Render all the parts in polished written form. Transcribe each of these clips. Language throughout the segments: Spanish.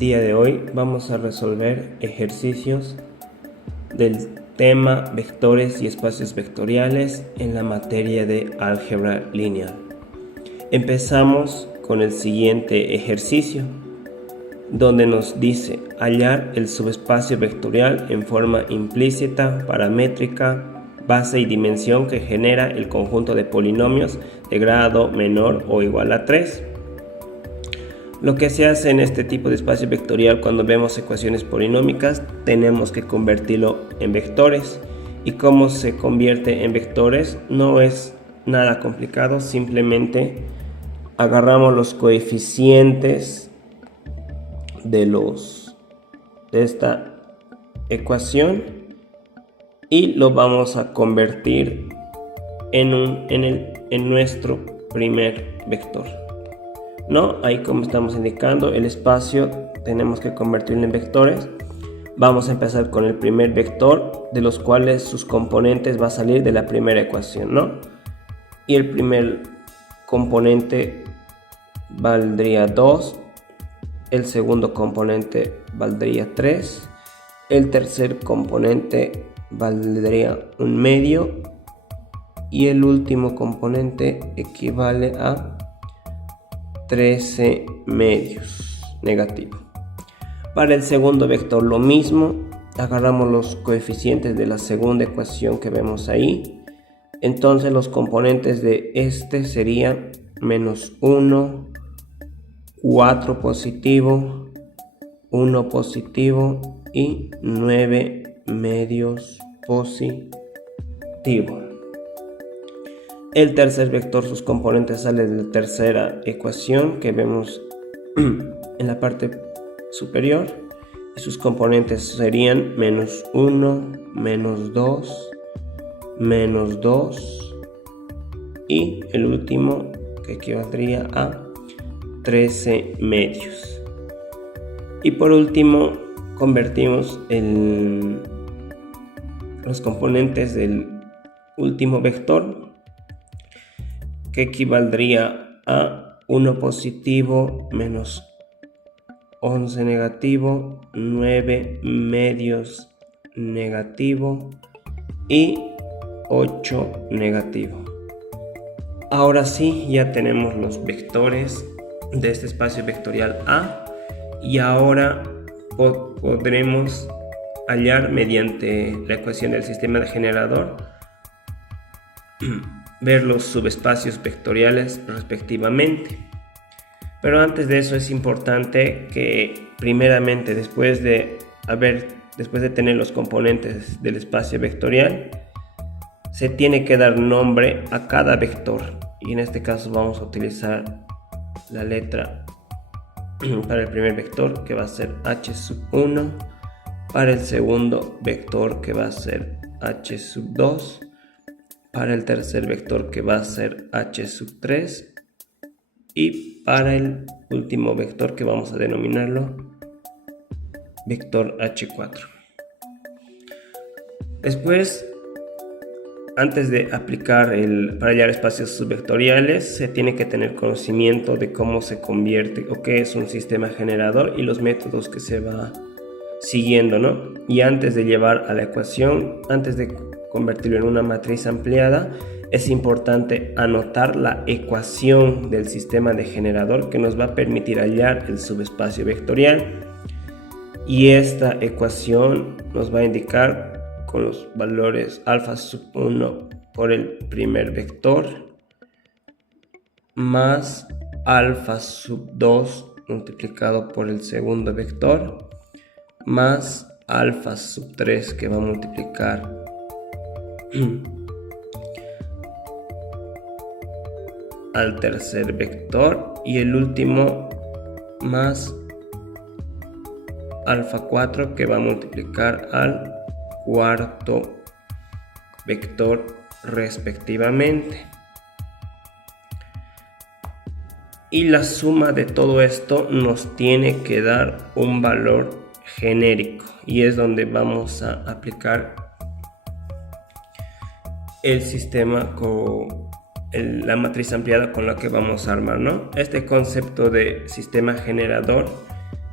día de hoy vamos a resolver ejercicios del tema vectores y espacios vectoriales en la materia de álgebra lineal. Empezamos con el siguiente ejercicio, donde nos dice hallar el subespacio vectorial en forma implícita, paramétrica, base y dimensión que genera el conjunto de polinomios de grado menor o igual a 3. Lo que se hace en este tipo de espacio vectorial cuando vemos ecuaciones polinómicas, tenemos que convertirlo en vectores. ¿Y cómo se convierte en vectores? No es nada complicado, simplemente agarramos los coeficientes de esta ecuación y lo vamos a convertir en nuestro primer vector. Ahí, como estamos indicando, el espacio tenemos que convertirlo en vectores. Vamos a empezar con el primer vector, de los cuales sus componentes va a salir de la primera ecuación, Y el primer componente valdría 2, el segundo componente valdría 3, el tercer componente valdría 1/2 y el último componente equivale a 13/2 negativo. Para el segundo vector lo mismo, agarramos los coeficientes de la segunda ecuación que vemos ahí. Entonces los componentes de este serían -1, 4 positivo, 1 positivo y 9/2 positivo. El tercer vector, sus componentes salen de la tercera ecuación que vemos en la parte superior. Y sus componentes serían -1, -2, -2 y el último que equivaldría a 13/2. Y por último convertimos los componentes del último vector, que equivaldría a 1 positivo menos 11 negativo, 9/2 negativo y 8 negativo. Ahora sí, ya tenemos los vectores de este espacio vectorial A y ahora podremos hallar mediante la ecuación del sistema de generador ver los subespacios vectoriales respectivamente. Pero antes de eso es importante que primeramente después de tener los componentes del espacio vectorial, se tiene que dar nombre a cada vector, y en este caso vamos a utilizar la letra para el primer vector, que va a ser h⁻₁, para el segundo vector, que va a ser h⁻², para el tercer vector, que va a ser h⁻3, y para el último vector, que vamos a denominarlo vector h⁻₁. Después, antes de aplicar para hallar espacios subvectoriales, se tiene que tener conocimiento de cómo se convierte o qué es un sistema generador y los métodos que se va siguiendo, Y antes de llevar a la ecuación, antes de convertirlo en una matriz ampliada, es importante anotar la ecuación del sistema de generador que nos va a permitir hallar el subespacio vectorial, y esta ecuación nos va a indicar con los valores α⁻₁ por el primer vector más α⁻² multiplicado por el segundo vector más α⁻3 que va a multiplicar al tercer vector, y el último más α⁻₁ que va a multiplicar al cuarto vector respectivamente. Y la suma de todo esto nos tiene que dar un valor genérico, y es donde vamos a aplicar el sistema con la matriz ampliada con la que vamos a armar, Este concepto de sistema generador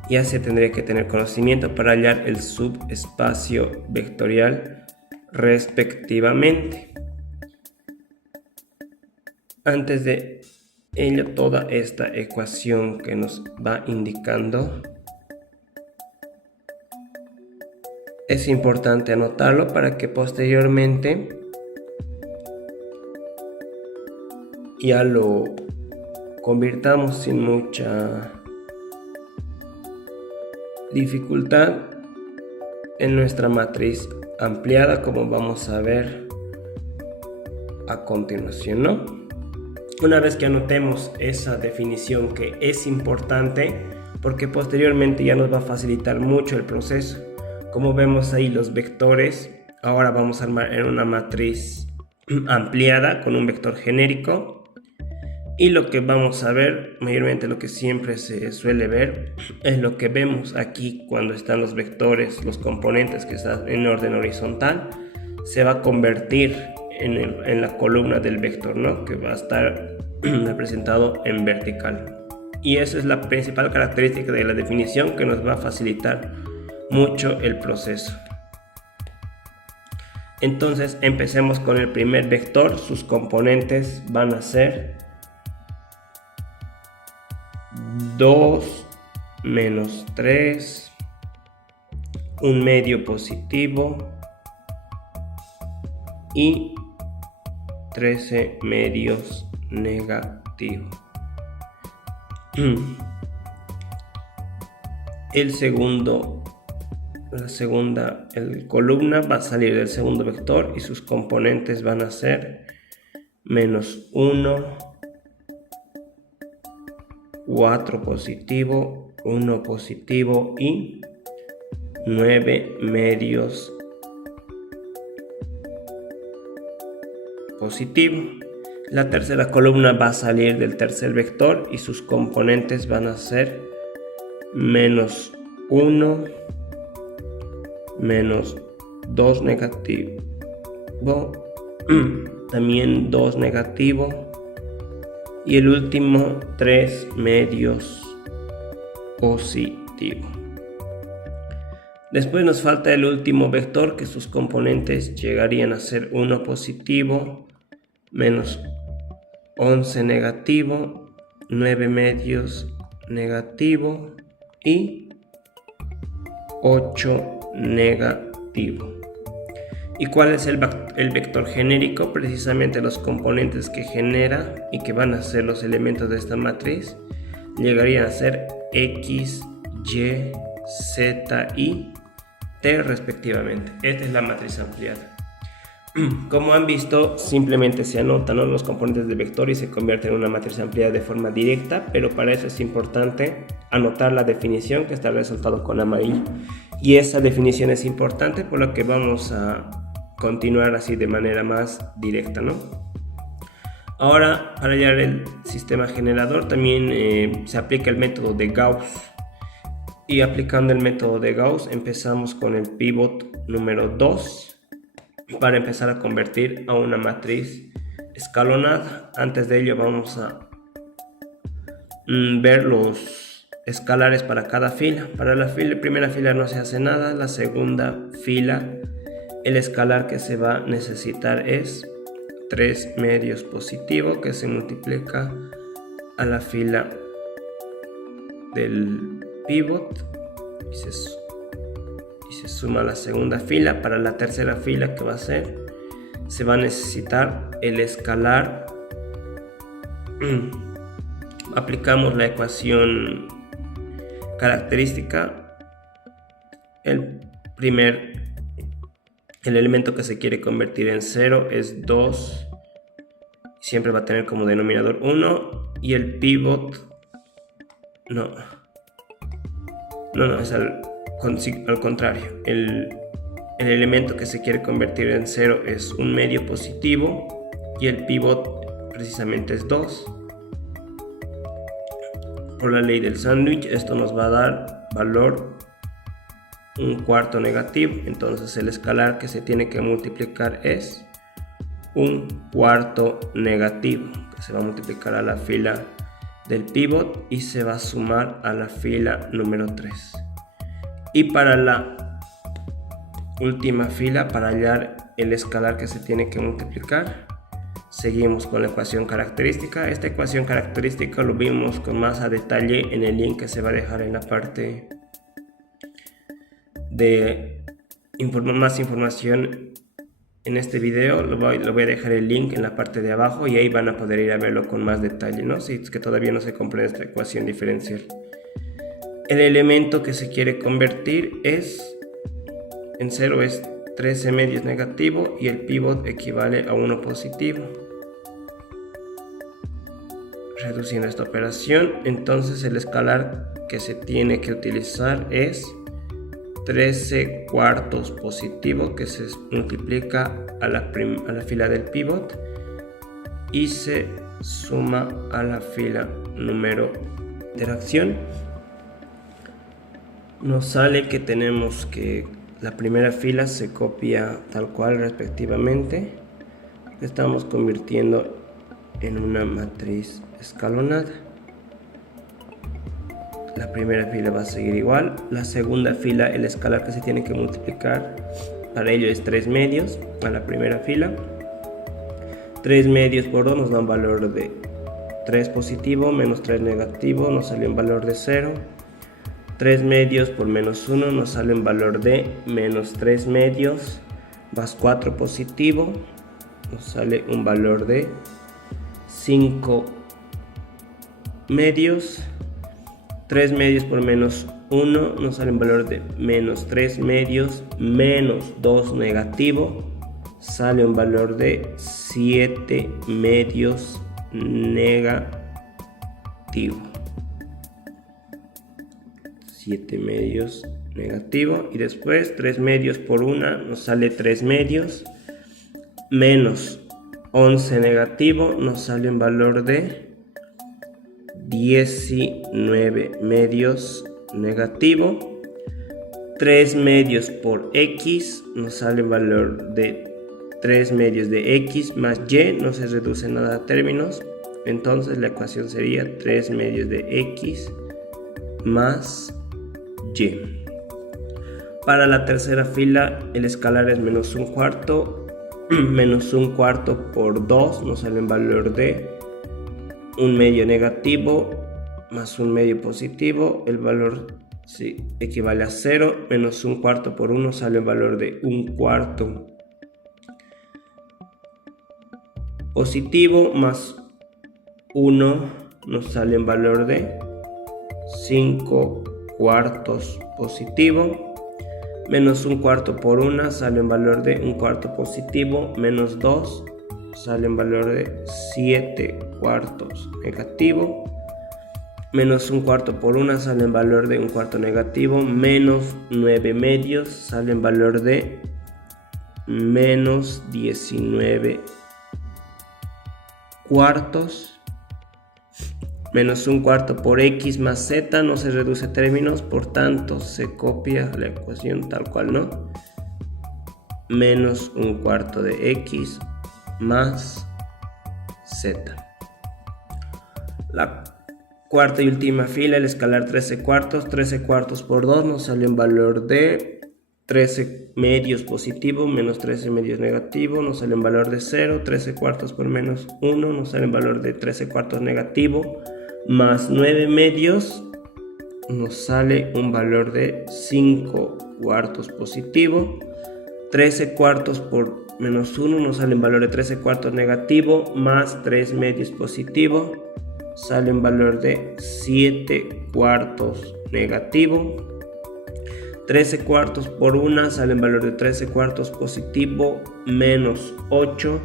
Ya se tendría que tener conocimiento para hallar el subespacio vectorial respectivamente. Antes de ello, toda esta ecuación que nos va indicando es importante anotarlo para que posteriormente ya lo convirtamos sin mucha dificultad en nuestra matriz ampliada, como vamos a ver a continuación, ¿no? Una vez que anotemos esa definición, que es importante porque posteriormente ya nos va a facilitar mucho el proceso. Como vemos ahí, los vectores ahora vamos a armar en una matriz ampliada con un vector genérico. Y lo que vamos a ver, mayormente lo que siempre se suele ver, es lo que vemos aquí cuando están los vectores, los componentes que están en orden horizontal, se va a convertir en la columna del vector, ¿no? Que va a estar representado en vertical. Y esa es la principal característica de la definición que nos va a facilitar mucho el proceso. Entonces empecemos con el primer vector. Sus componentes van a ser 2 menos 3, un medio positivo y 13 medios negativos. La columna va a salir del segundo vector y sus componentes van a ser menos 1, 4 positivo, 1 positivo y 9 medios positivo. La tercera columna va a salir del tercer vector y sus componentes van a ser menos 1, menos 2 negativo, también 2 negativo, y el último 3 medios positivo. Después nos falta el último vector, que sus componentes llegarían a ser 1 positivo, menos 11 negativo, 9 medios negativo y 8 negativo. ¿Y cuál es el vector genérico? Precisamente los componentes que genera y que van a ser los elementos de esta matriz llegarían a ser X, Y, Z y T respectivamente. Esta es la matriz ampliada. Como han visto, simplemente se anotan, ¿no?, los componentes del vector y se convierte en una matriz ampliada de forma directa, pero para eso es importante anotar la definición que está resaltado con amarillo. Y esa definición es importante, por lo que vamos a continuar así de manera más directa, ¿no? Ahora, para hallar el sistema generador también se aplica el método de Gauss. Y aplicando el método de Gauss empezamos con el pivot número 2 para empezar a convertir a una matriz escalonada. Antes de ello vamos a ver los escalares para cada fila. Para la primera fila no se hace nada. La segunda fila, el escalar que se va a necesitar es 3 medios positivo, que se multiplica a la fila del pivot y se suma a la segunda fila. Para la tercera fila, que va a ser, se va a necesitar el escalar. Aplicamos la ecuación característica. El elemento que se quiere convertir en 0 es 2, siempre va a tener como denominador 1, y el pivot es al contrario. El elemento que se quiere convertir en 0 es un medio positivo y el pivot precisamente es 2. Por la ley del sándwich, esto nos va a dar valor un cuarto negativo. Entonces el escalar que se tiene que multiplicar es un cuarto negativo, que se va a multiplicar a la fila del pivot y se va a sumar a la fila número 3. Y para la última fila, para hallar el escalar que se tiene que multiplicar, seguimos con la ecuación característica. Esta ecuación característica lo vimos con más a detalle en el link que se va a dejar en la parte de más información en este video. Lo voy a dejar el link en la parte de abajo y ahí van a poder ir a verlo con más detalle, ¿no? Si es que todavía no se comprende esta ecuación diferencial. El elemento que se quiere convertir en 0 es 13 medios negativo y el pivot equivale a 1 positivo. Reduciendo esta operación, entonces el escalar que se tiene que utilizar es 13 cuartos positivo, que se multiplica a la fila del pivot y se suma a la fila número de interacción. Nos sale que tenemos que la primera fila se copia tal cual respectivamente. Estamos convirtiendo en una matriz escalonada. La primera fila va a seguir igual. La segunda fila, el escalar que se tiene que multiplicar para ello es 3 medios a la primera fila. 3 medios por 2 nos da un valor de 3 positivo menos 3 negativo, nos sale un valor de 0. 3 medios por menos 1 nos sale un valor de menos 3 medios más 4 positivo, nos sale un valor de 5 medios. 3 medios por menos 1 nos sale un valor de menos 3 medios menos 2 negativo, sale un valor de 7 medios negativo. 7 medios negativo, y después 3 medios por 1 nos sale 3 medios menos 11 negativo, nos sale un valor de 19 medios negativo. 3 medios por x nos sale un valor de 3 medios de x más y, no se reduce nada a términos, entonces la ecuación sería 3 medios de x más y. Para la tercera fila el escalar es menos un cuarto. Menos un cuarto por 2 nos sale un valor de un medio negativo más un medio positivo. El valor equivale a 0. Menos un cuarto por 1 sale un valor de un cuarto positivo más 1 nos sale un valor de 5 cuartos positivo. Menos un cuarto por 1 sale un valor de un cuarto positivo, menos 2 sale un valor de 7 cuartos negativo. Menos un cuarto por 1 sale un valor de un cuarto negativo, menos 9 medios sale un valor de menos 19 cuartos. Menos un cuarto por x más z no se reduce términos, por tanto se copia la ecuación tal cual, ¿no? Menos un cuarto de x más z. La cuarta y última fila, el escalar 13 cuartos. 13 cuartos por 2 nos sale un valor de 13 medios positivo menos 13 medios negativo, nos sale un valor de 0. 13 cuartos por menos 1 nos sale un valor de 13 cuartos negativo, más 9 medios nos sale un valor de 5 cuartos positivo. 13 cuartos por menos 1 nos sale un valor de 13 cuartos negativo, más 3 medios positivo, sale un valor de 7 cuartos negativo. 13 cuartos por 1 sale un valor de 13 cuartos positivo, menos 8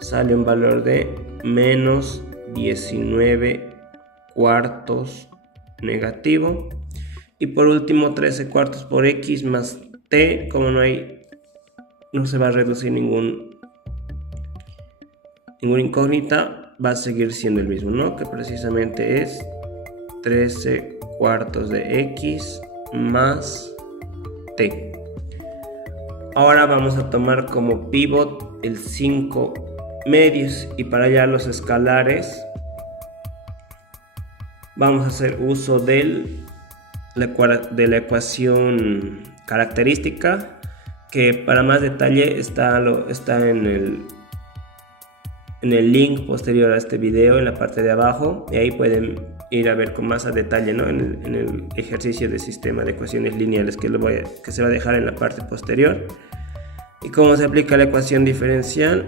sale un valor de menos 19 cuartos negativo. Y por último 13 cuartos por x más t, como no se va a reducir ninguna incógnita, va a seguir siendo el mismo, ¿no? Que precisamente es 13 cuartos de x más t. Ahora vamos a tomar como pivot el 5 medios, y para hallar los escalares vamos a hacer uso de la ecuación característica, que para más detalle está en el link posterior a este video, en la parte de abajo, y ahí pueden ir a ver con más a detalle, ¿no? en el ejercicio de sistema de ecuaciones lineales que se va a dejar en la parte posterior. Y cómo se aplica la ecuación diferencial.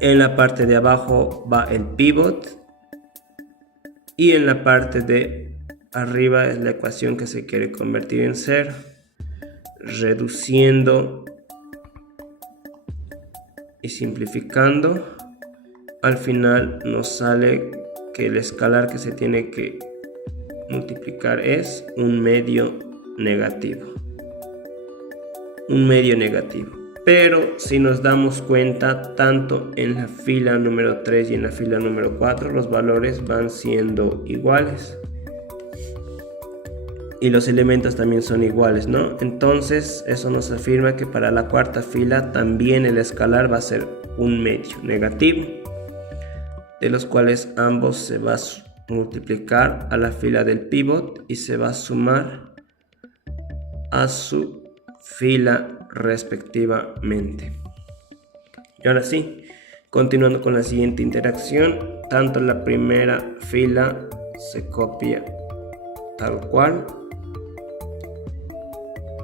En la parte de abajo va el pivot y en la parte de arriba es la ecuación que se quiere convertir en cero, reduciendo y simplificando. Al final nos sale que el escalar que se tiene que multiplicar es un medio negativo. Pero si nos damos cuenta, tanto en la fila número 3 y en la fila número 4 los valores van siendo iguales y los elementos también son iguales, ¿no? Entonces eso nos afirma que para la cuarta fila también el escalar va a ser un medio negativo, de los cuales ambos se va a multiplicar a la fila del pivot y se va a sumar a su fila respectivamente. Y ahora sí, continuando con la siguiente interacción, tanto la primera fila se copia tal cual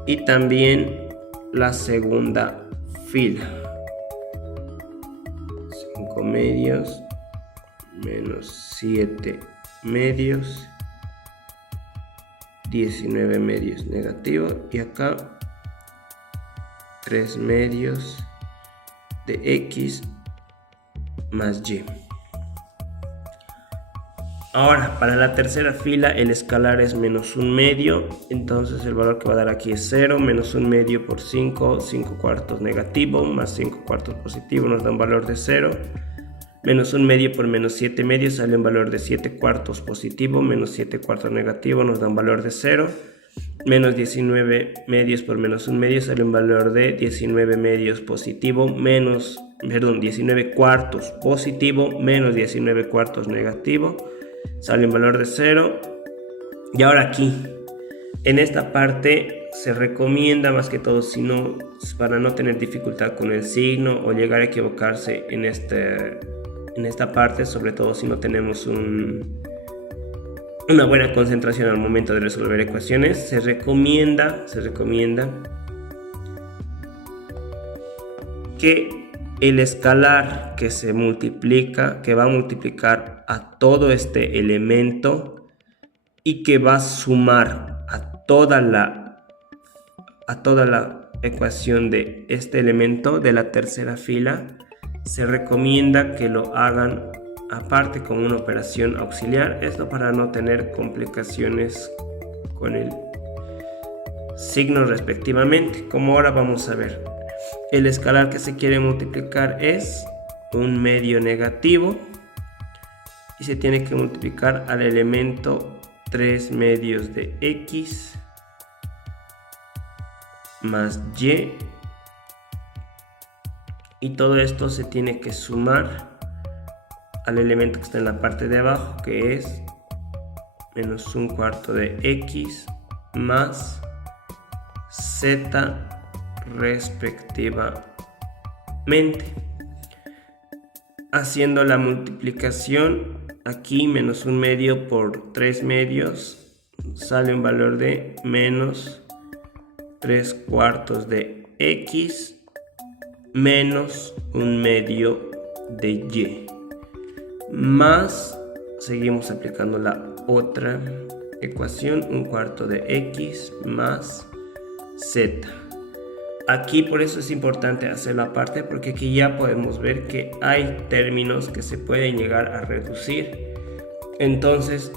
y también la segunda fila. 5 medios menos 7 medios, 19 medios negativo, y acá 3 medios de x más y. Ahora, para la tercera fila el escalar es menos un medio, entonces el valor que va a dar aquí es 0, menos un medio por 5, 5 cuartos negativo, más 5 cuartos positivo nos da un valor de 0. Menos un medio por menos 7 medios sale un valor de 7 cuartos positivo, menos 7 cuartos negativo nos da un valor de 0. Menos 19 medios por menos un medio sale un valor de 19 medios positivo, 19 cuartos positivo, menos 19 cuartos negativo, sale un valor de 0. Y ahora aquí, en esta parte se recomienda más que todo, para no tener dificultad con el signo o llegar a equivocarse en esta parte, sobre todo si no tenemos una buena concentración al momento de resolver ecuaciones, se recomienda que el escalar que se multiplica, que va a multiplicar a todo este elemento y que va a sumar a toda la ecuación de este elemento de la tercera fila, se recomienda que lo hagan aparte con una operación auxiliar, esto para no tener complicaciones con el signo respectivamente. Como ahora vamos a ver, el escalar que se quiere multiplicar es un medio negativo y se tiene que multiplicar al elemento 3 medios de x más y todo esto se tiene que sumar al elemento que está en la parte de abajo, que es menos un cuarto de x más z respectivamente. Haciendo la multiplicación, aquí menos un medio por 3 medios sale un valor de menos 3 cuartos de x menos un medio de y, más, seguimos aplicando la otra ecuación, un cuarto de x más z. Aquí por eso es importante hacerlo aparte, porque aquí ya podemos ver que hay términos que se pueden llegar a reducir. Entonces,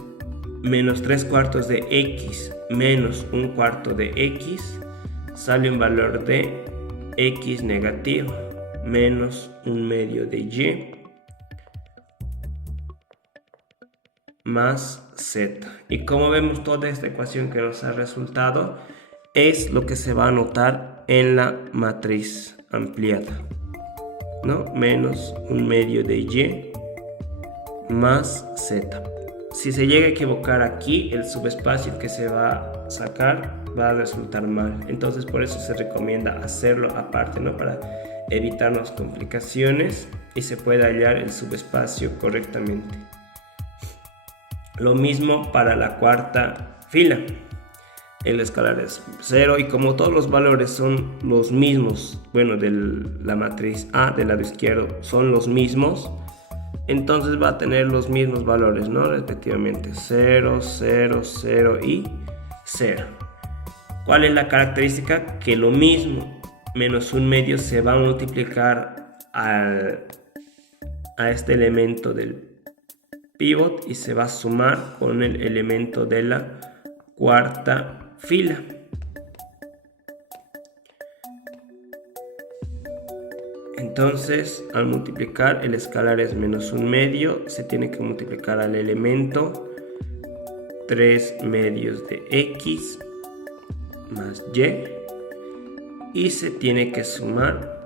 menos 3 cuartos de x menos un cuarto de x sale un valor de x negativo menos un medio de y más z. Y como vemos, toda esta ecuación que nos ha resultado es lo que se va a anotar en la matriz ampliada, ¿no? Menos un medio de y más z. si se llega a equivocar aquí, el subespacio que se va a sacar va a resultar mal. Entonces por eso se recomienda hacerlo aparte, ¿no? Para evitarnos complicaciones y se pueda hallar el subespacio correctamente. Lo mismo para la cuarta fila. El escalar es 0 y como todos los valores son los mismos, bueno, de la matriz A del lado izquierdo son los mismos, entonces va a tener los mismos valores, ¿no? Respectivamente 0, 0, 0 y 0. ¿Cuál es la característica? Que lo mismo menos un medio se va a multiplicar a este elemento del pivot y se va a sumar con el elemento de la cuarta fila. Entonces, al multiplicar, el escalar es menos un medio, se tiene que multiplicar al elemento 3 medios de x más y se tiene que sumar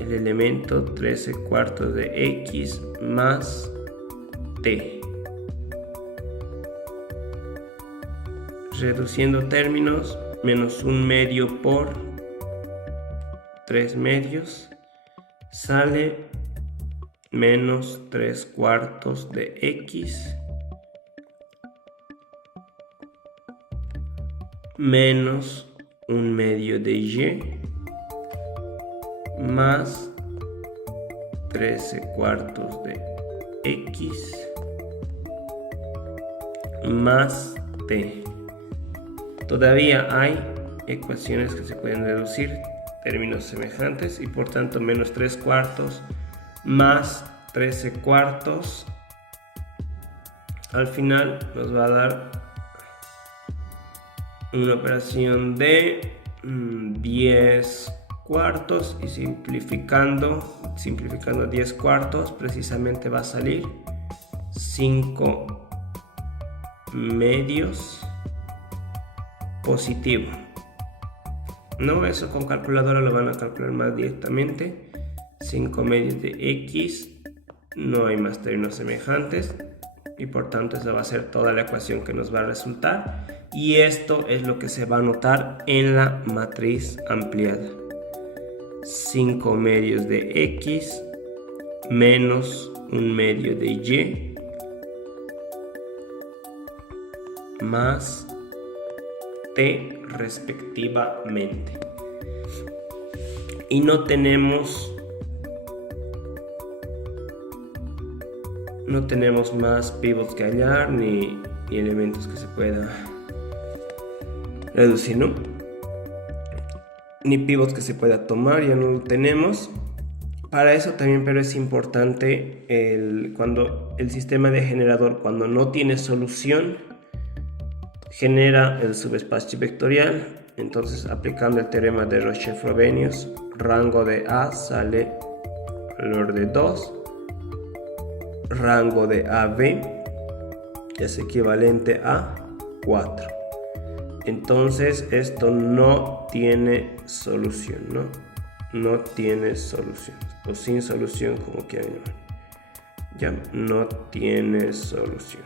el elemento 13 cuartos de x más t. Reduciendo términos, menos un medio por 3 medios sale menos 3 cuartos de x menos un medio de y más 13 cuartos de x más t. Todavía hay ecuaciones que se pueden reducir, términos semejantes, y por tanto menos 3 cuartos más 13 cuartos al final nos va a dar una operación de 10 cuartos y simplificando 10 cuartos precisamente va a salir 5 medios positivo. No, eso con calculadora lo van a calcular más directamente. 5 medios de x, no hay más términos semejantes y por tanto esa va a ser toda la ecuación que nos va a resultar, y esto es lo que se va a notar en la matriz ampliada. 5 medios de x menos un medio de y más t respectivamente, y no tenemos más pivots que hallar ni elementos que se pueda reducir, ¿no? Ni pivots que se pueda tomar, ya no lo tenemos. Para eso también, pero es importante cuando el sistema de generador, cuando no tiene solución, genera el subespacio vectorial. Entonces, aplicando el teorema de Roche-Frobenius, rango de A sale valor de 2, rango de AB es equivalente a 4. Entonces esto no tiene solución, no tiene solución, o sin solución, como quieran llamar. Ya no tiene solución.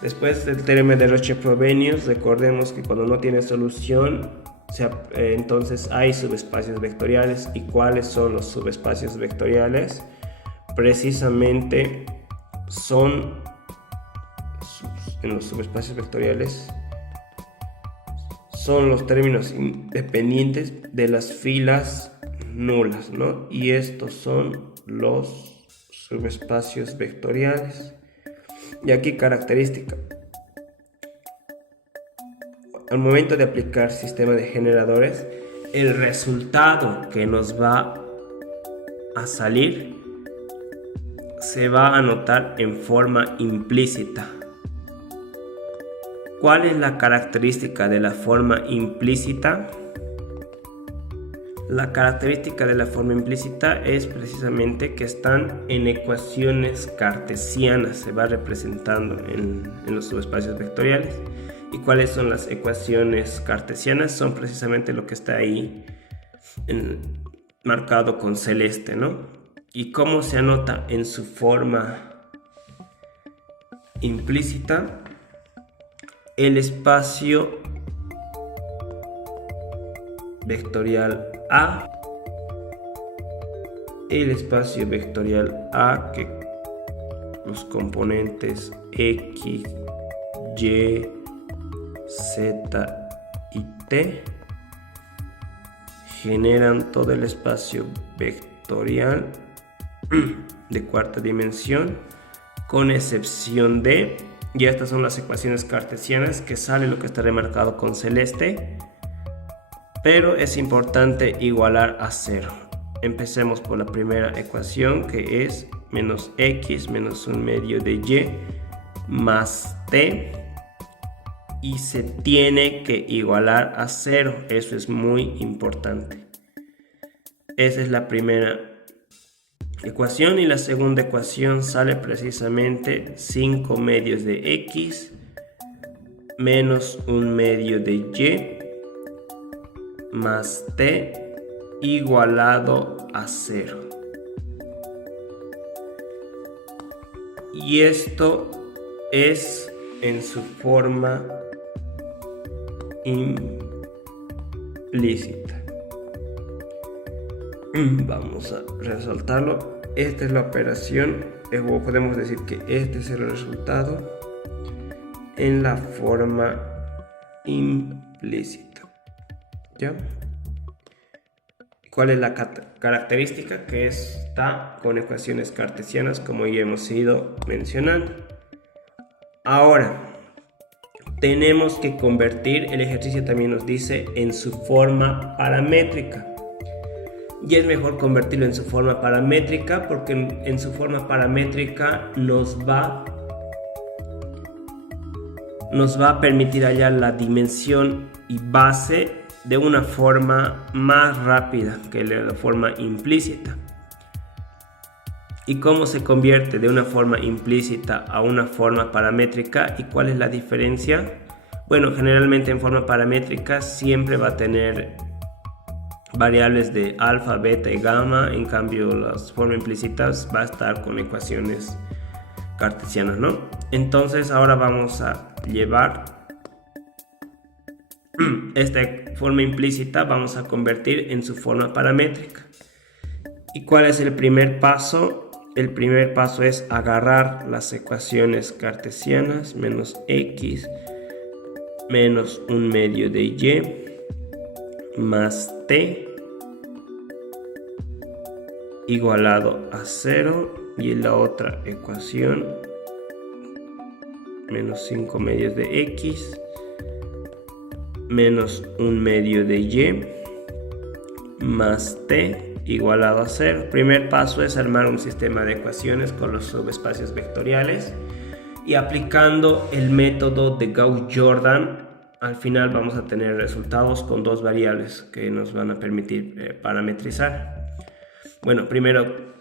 Después del teorema de Roche-Frobenius, recordemos que cuando no tiene solución, entonces hay subespacios vectoriales. ¿Y cuáles son los subespacios vectoriales? Precisamente en los subespacios vectoriales son los términos independientes de las filas nulas, ¿no? Y estos son los subespacios vectoriales. Y aquí característica: al momento de aplicar sistema de generadores, el resultado que nos va a salir se va a anotar en forma implícita. ¿Cuál es la característica de la forma implícita? La característica de la forma implícita es precisamente que están en ecuaciones cartesianas, se va representando en los subespacios vectoriales. ¿Y cuáles son las ecuaciones cartesianas? Son precisamente lo que está ahí marcado con celeste, ¿no? ¿Y cómo se anota en su forma implícita, el espacio vectorial A, el espacio vectorial A, que los componentes X, Y, Z y T generan todo el espacio vectorial de cuarta dimensión, con excepción de, y estas son las ecuaciones cartesianas, que sale lo que está remarcado con celeste, pero es importante igualar a 0. Empecemos por la primera ecuación, que es menos x menos 1/2 de y más t, y se tiene que igualar a 0. Eso es muy importante. Esa es la primera ecuación, y la segunda ecuación sale precisamente 5/2 de x menos 1/2 de y más t igualado a 0. Y esto es en su forma implícita. Vamos a resaltarlo. Esta es la operación, o podemos decir que este es el resultado en la forma implícita. ¿Ya? ¿Cuál es la característica? Que está con ecuaciones cartesianas, como ya hemos ido mencionando. Ahora, tenemos que convertir, el ejercicio también nos dice, en su forma paramétrica. Y es mejor convertirlo en su forma paramétrica, porque en su forma paramétrica nos va a permitir hallar la dimensión y base de una forma más rápida que la forma implícita. ¿Y cómo se convierte de una forma implícita a una forma paramétrica? ¿Y cuál es la diferencia? Bueno, generalmente en forma paramétrica siempre va a tener variables de alfa, beta y gamma. En cambio, las formas implícitas va a estar con ecuaciones cartesianas, ¿no? Entonces ahora vamos a llevar esta forma implícita, vamos a convertir en su forma paramétrica. ¿Y cuál es el primer paso? El primer paso es agarrar las ecuaciones cartesianas, menos x menos 1/2 de y más t igualado a 0, y la otra ecuación menos 5/2 de x menos 1/2 de y más t igualado a 0. Primer paso es armar un sistema de ecuaciones con los subespacios vectoriales, y aplicando el método de Gauss-Jordan, al final vamos a tener resultados con dos variables que nos van a permitir parametrizar. Bueno, primero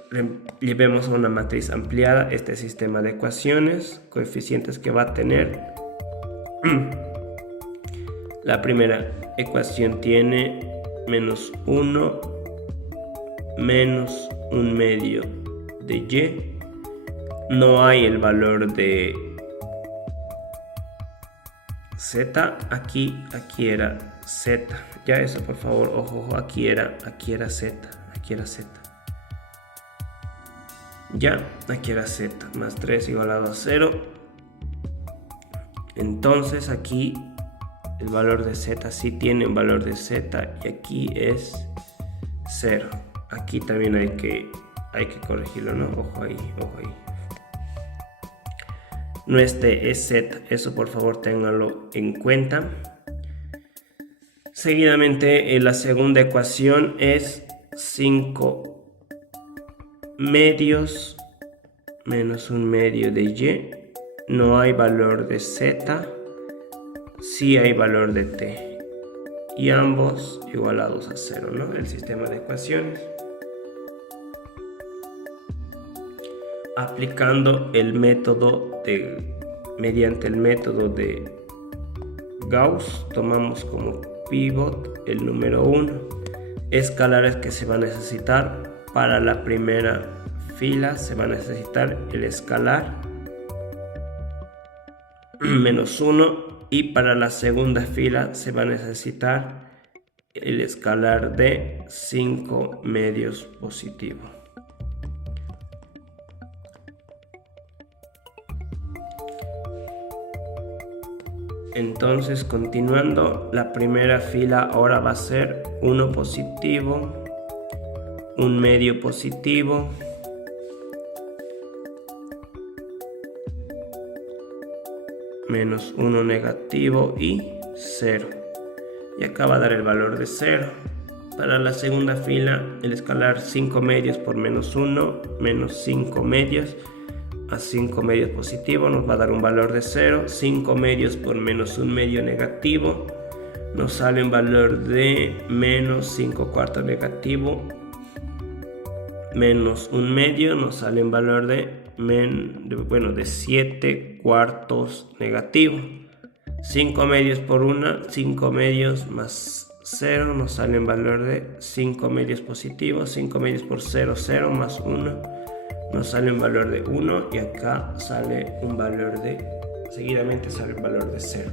llevemos a una matriz ampliada este sistema de ecuaciones, coeficientes que va a tener. La primera ecuación tiene menos 1 menos 1/2 de y. No hay el valor de z. Aquí era z. Ya eso, por favor, ojo, aquí era z. Ya, aquí era z, más 3 igualado a 0. Entonces aquí el valor de z sí tiene un valor de z, y aquí es 0. Aquí también hay que corregirlo, ¿no? Ojo ahí. No, este es z, eso por favor ténganlo en cuenta. Seguidamente, la segunda ecuación es 5 medios menos 1/2 de y. No hay valor de z, sí hay valor de t, y ambos igualados a 0, ¿no? El sistema de ecuaciones. Aplicando el método mediante el método de Gauss, tomamos como pivot el número 1. Escalares que se va a necesitar para la primera fila: se va a necesitar el escalar menos 1, y para la segunda fila se va a necesitar el escalar de 5 medios positivo. Entonces, continuando, la primera fila ahora va a ser 1 positivo, un medio positivo, menos 1 negativo y 0. Y acá va a dar el valor de 0. Para la segunda fila, el escalar 5 medios por menos 1, menos 5 medios, a 5 medios positivo nos va a dar un valor de 0. 5 medios por menos 1 medio negativo nos sale un valor de menos 5 cuartos negativo, menos 1 medio nos sale un valor de 7 cuartos negativo. 5 medios por 1, 5 medios más 0 nos sale un valor de 5 medios positivos. 5 medios por 0, 0 más 1 nos sale un valor de 1, y acá sale un valor de, seguidamente sale un valor de 0.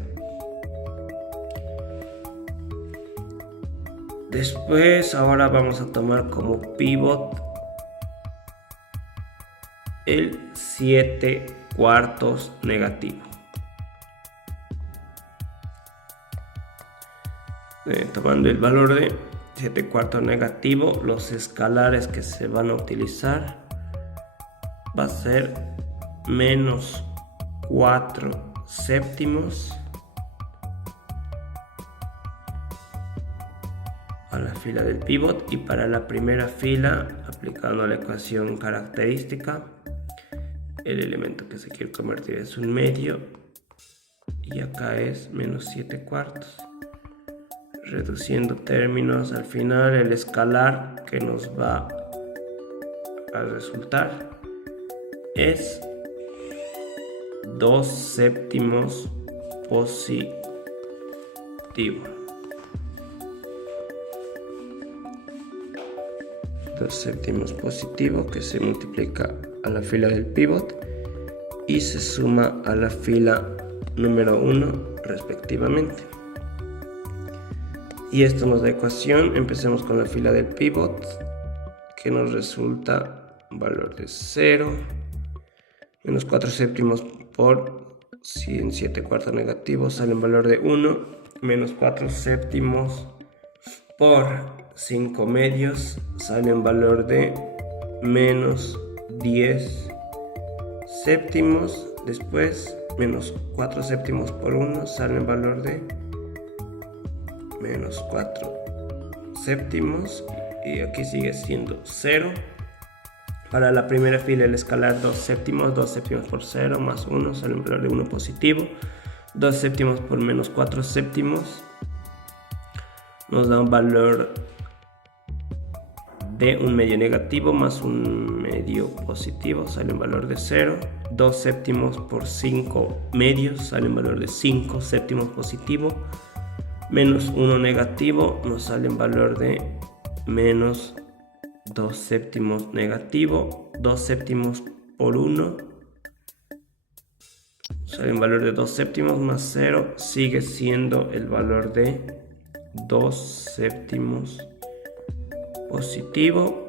Después, ahora vamos a tomar como pivot el 7 cuartos negativo. Tomando el valor de 7 cuartos negativo, los escalares que se van a utilizar va a ser menos 4 séptimos a la fila del pivot, y para la primera fila, aplicando la ecuación característica, el elemento que se quiere convertir es un medio, y acá es menos 7 cuartos. Reduciendo términos, al final el escalar que nos va a resultar es 2 séptimos positivo. 2 séptimos positivo que se multiplica a la fila del pivot y se suma a la fila número 1 respectivamente. Y esto nos da ecuación. Empecemos con la fila del pivot, que nos resulta un valor de 0, menos 4 séptimos por 7 cuartos negativos sale un valor de 1, menos 4 séptimos por 5 medios sale un valor de menos 10 séptimos. Después, menos 4 séptimos por 1 sale un valor de menos 4 séptimos, y aquí sigue siendo 0. Para la primera fila, el escalar 2 séptimos por 0 más 1 sale un valor de 1 positivo. 2 séptimos por menos 4 séptimos nos da un valor de un medio negativo más un medio positivo, sale un valor de 0. 2 séptimos por 5 medios sale un valor de 5 séptimos positivo. Menos 1 negativo nos sale un valor de menos 2 séptimos negativo. 2 séptimos por 1 sale un valor de 2 séptimos más 0, sigue siendo el valor de 2 séptimos positivo,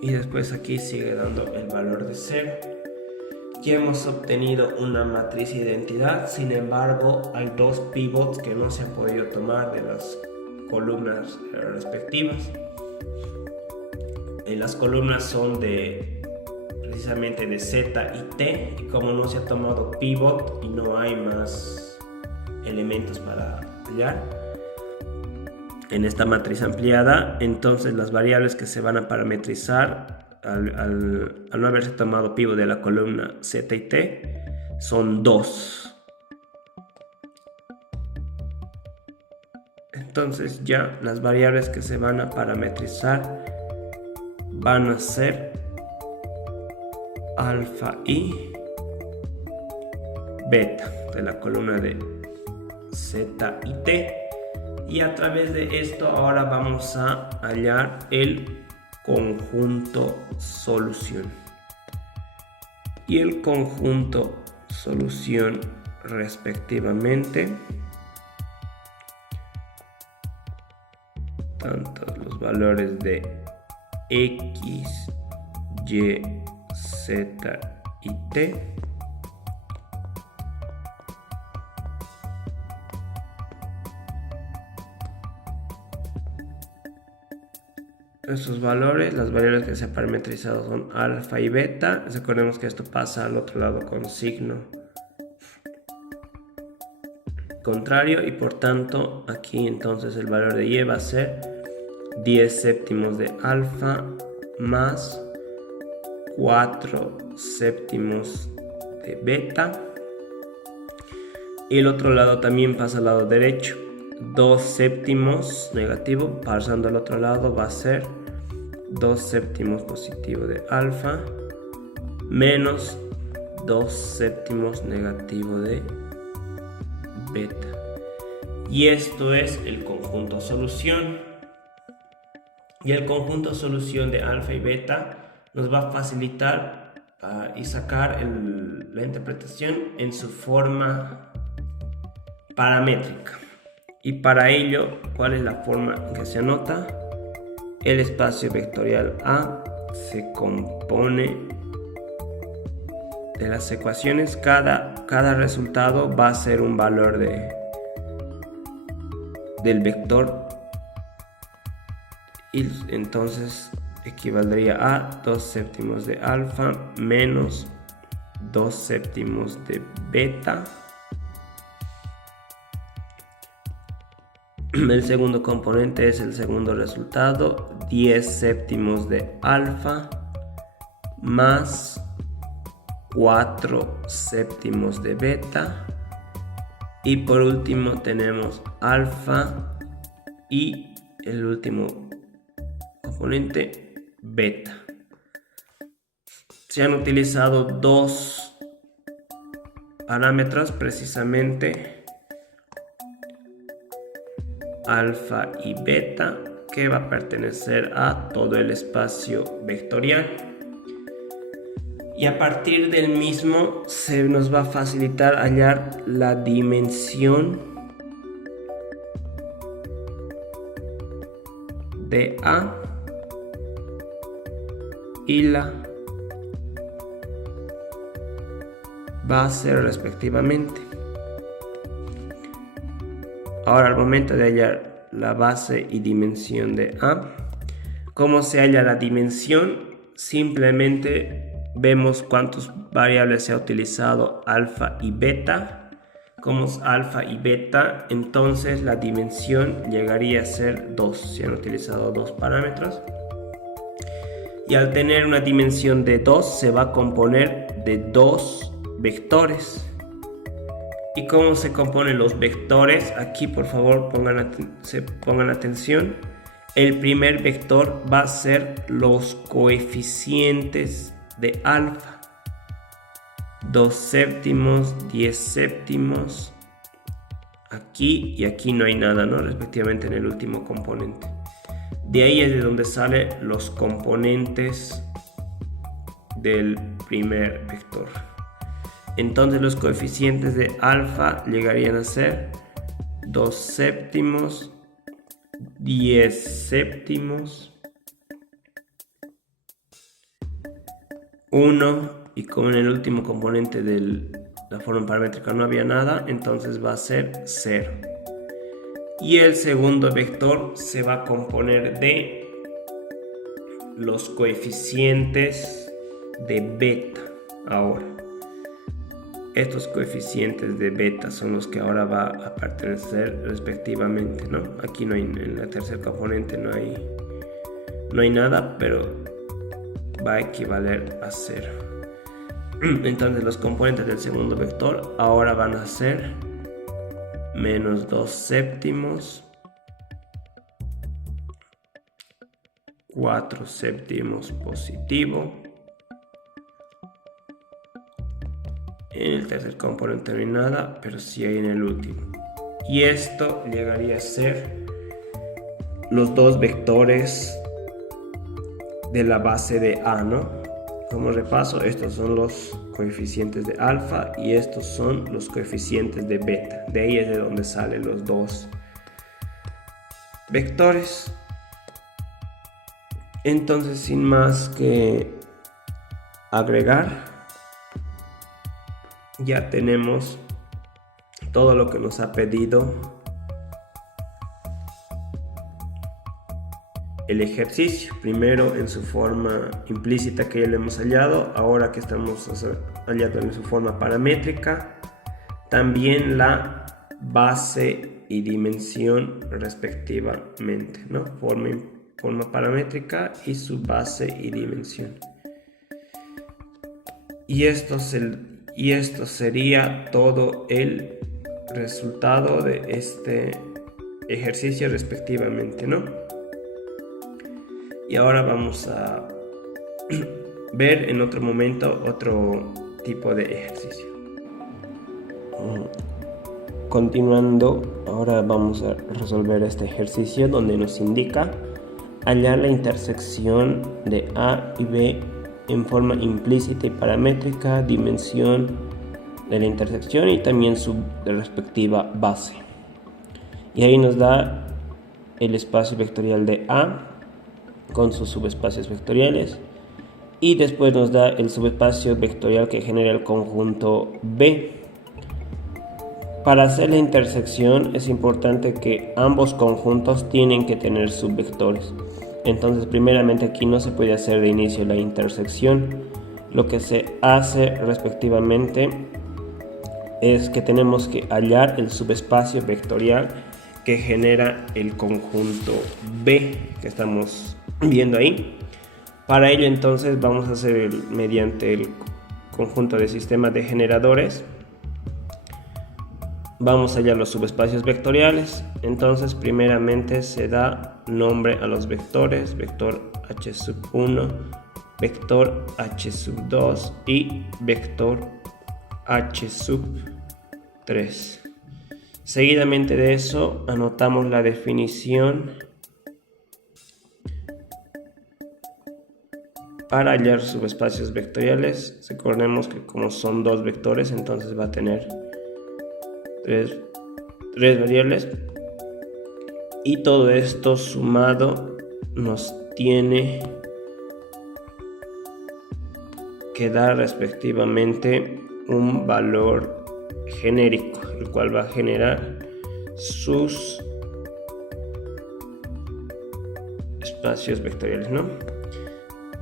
y después aquí sigue dando el valor de 0. Ya hemos obtenido una matriz identidad. Sin embargo, hay dos pivots que no se han podido tomar de las columnas respectivas. Las columnas son precisamente de Z y T, y como no se ha tomado pivot y no hay más elementos para ampliar en esta matriz ampliada, entonces las variables que se van a parametrizar al no haberse tomado pivot de la columna Z y T son 2. Entonces ya las variables que se van a parametrizar van a ser alfa y beta de la columna de Z y T, y a través de esto ahora vamos a hallar el conjunto solución. Y el conjunto solución respectivamente, tanto los valores de X, Y, Z y T, estos valores, las variables que se han parametrizado son alfa y beta. Recordemos que esto pasa al otro lado con signo contrario, y por tanto aquí entonces el valor de y va a ser 10 séptimos de alfa más 4 séptimos de beta, y el otro lado también pasa al lado derecho. 2 séptimos negativo, pasando al otro lado va a ser 2 séptimos positivo de alfa menos 2 séptimos negativo de beta. Y esto es el conjunto solución. Y el conjunto solución de alfa y beta nos va a facilitar y sacar la interpretación en su forma paramétrica. Y para ello, ¿cuál es la forma en que se anota? El espacio vectorial A se compone de las ecuaciones. Cada resultado va a ser un valor del vector, y entonces equivaldría a 2 séptimos de alfa menos 2 séptimos de beta. El segundo componente es el segundo resultado, 10 séptimos de alfa más 4 séptimos de beta. Y por último tenemos alfa y el último componente beta. Se han utilizado dos parámetros precisamente, alfa y beta, que va a pertenecer a todo el espacio vectorial, y a partir del mismo se nos va a facilitar hallar la dimensión de A y la base respectivamente. Ahora, al momento de hallar la base y dimensión de A, ¿cómo se halla la dimensión? Simplemente vemos cuántas variables se ha utilizado alfa y beta. Como es alfa y beta, entonces la dimensión llegaría a ser 2. Se han utilizado dos parámetros. Y al tener una dimensión de 2, se va a componer de dos vectores. ¿Y cómo se componen los vectores? Aquí por favor pongan atención. El primer vector va a ser los coeficientes de alfa. 2 séptimos, 10 séptimos. Aquí y aquí no hay nada, ¿no? Respectivamente en el último componente. De ahí es de donde salen los componentes del primer vector. Entonces los coeficientes de alfa llegarían a ser 2 séptimos, 10 séptimos, 1, y como en el último componente de la forma paramétrica no había nada, entonces va a ser 0. Y el segundo vector se va a componer de los coeficientes de beta. Ahora, estos coeficientes de beta son los que ahora va a pertenecer respectivamente, ¿no? Aquí no hay, en la tercer componente no hay nada, pero va a equivaler a 0. Entonces los componentes del segundo vector ahora van a ser menos 2 séptimos, 4 séptimos positivo. En el tercer componente no hay nada, pero sí hay en el último. Y esto llegaría a ser los dos vectores de la base de A, ¿no? como repaso, estos son los coeficientes de alfa y estos son los coeficientes de beta. De ahí es de donde salen los dos vectores. Entonces, sin más que agregar, ya tenemos todo lo que nos ha pedido el ejercicio. Primero en su forma implícita, que ya lo hemos hallado. Ahora que estamos hallando en su forma paramétrica, también la base y dimensión respectivamente, ¿no? Forma paramétrica y su base y dimensión. Y esto sería todo el resultado de este ejercicio respectivamente, ¿no? Y ahora vamos a ver en otro momento otro tipo de ejercicio. Continuando, ahora vamos a resolver este ejercicio donde nos indica hallar la intersección de A y B en forma implícita y paramétrica, dimensión de la intersección y también su respectiva base. Y ahí nos da el espacio vectorial de A con sus subespacios vectoriales y después nos da el subespacio vectorial que genera el conjunto B. Para hacer la intersección es importante que ambos conjuntos tienen que tener subvectores. Entonces, primeramente aquí no se puede hacer de inicio la intersección. Lo que se hace respectivamente es que tenemos que hallar el subespacio vectorial que genera el conjunto B que estamos viendo ahí. Para ello entonces vamos a hacer mediante el conjunto de sistemas de generadores. Vamos a hallar los subespacios vectoriales. Entonces primeramente se da nombre a los vectores, vector h1, vector h2 y vector h3. Seguidamente de eso anotamos la definición para hallar subespacios vectoriales. Recordemos que como son dos vectores, entonces va a tener tres variables y todo esto sumado nos tiene que dar respectivamente un valor genérico, el cual va a generar sus espacios vectoriales, ¿no?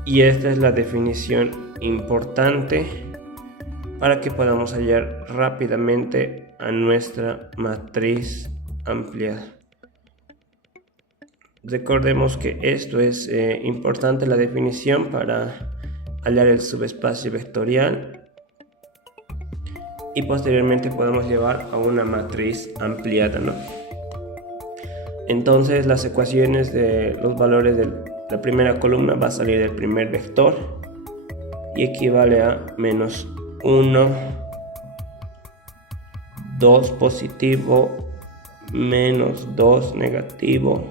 Y esta es la definición importante para que podamos hallar rápidamente a nuestra matriz ampliada. Recordemos que esto es importante, la definición, para hallar el subespacio vectorial y posteriormente podemos llevar a una matriz ampliada, ¿no? Entonces las ecuaciones de los valores de la primera columna va a salir del primer vector y equivale a menos 1, 2 positivo, menos 2 negativo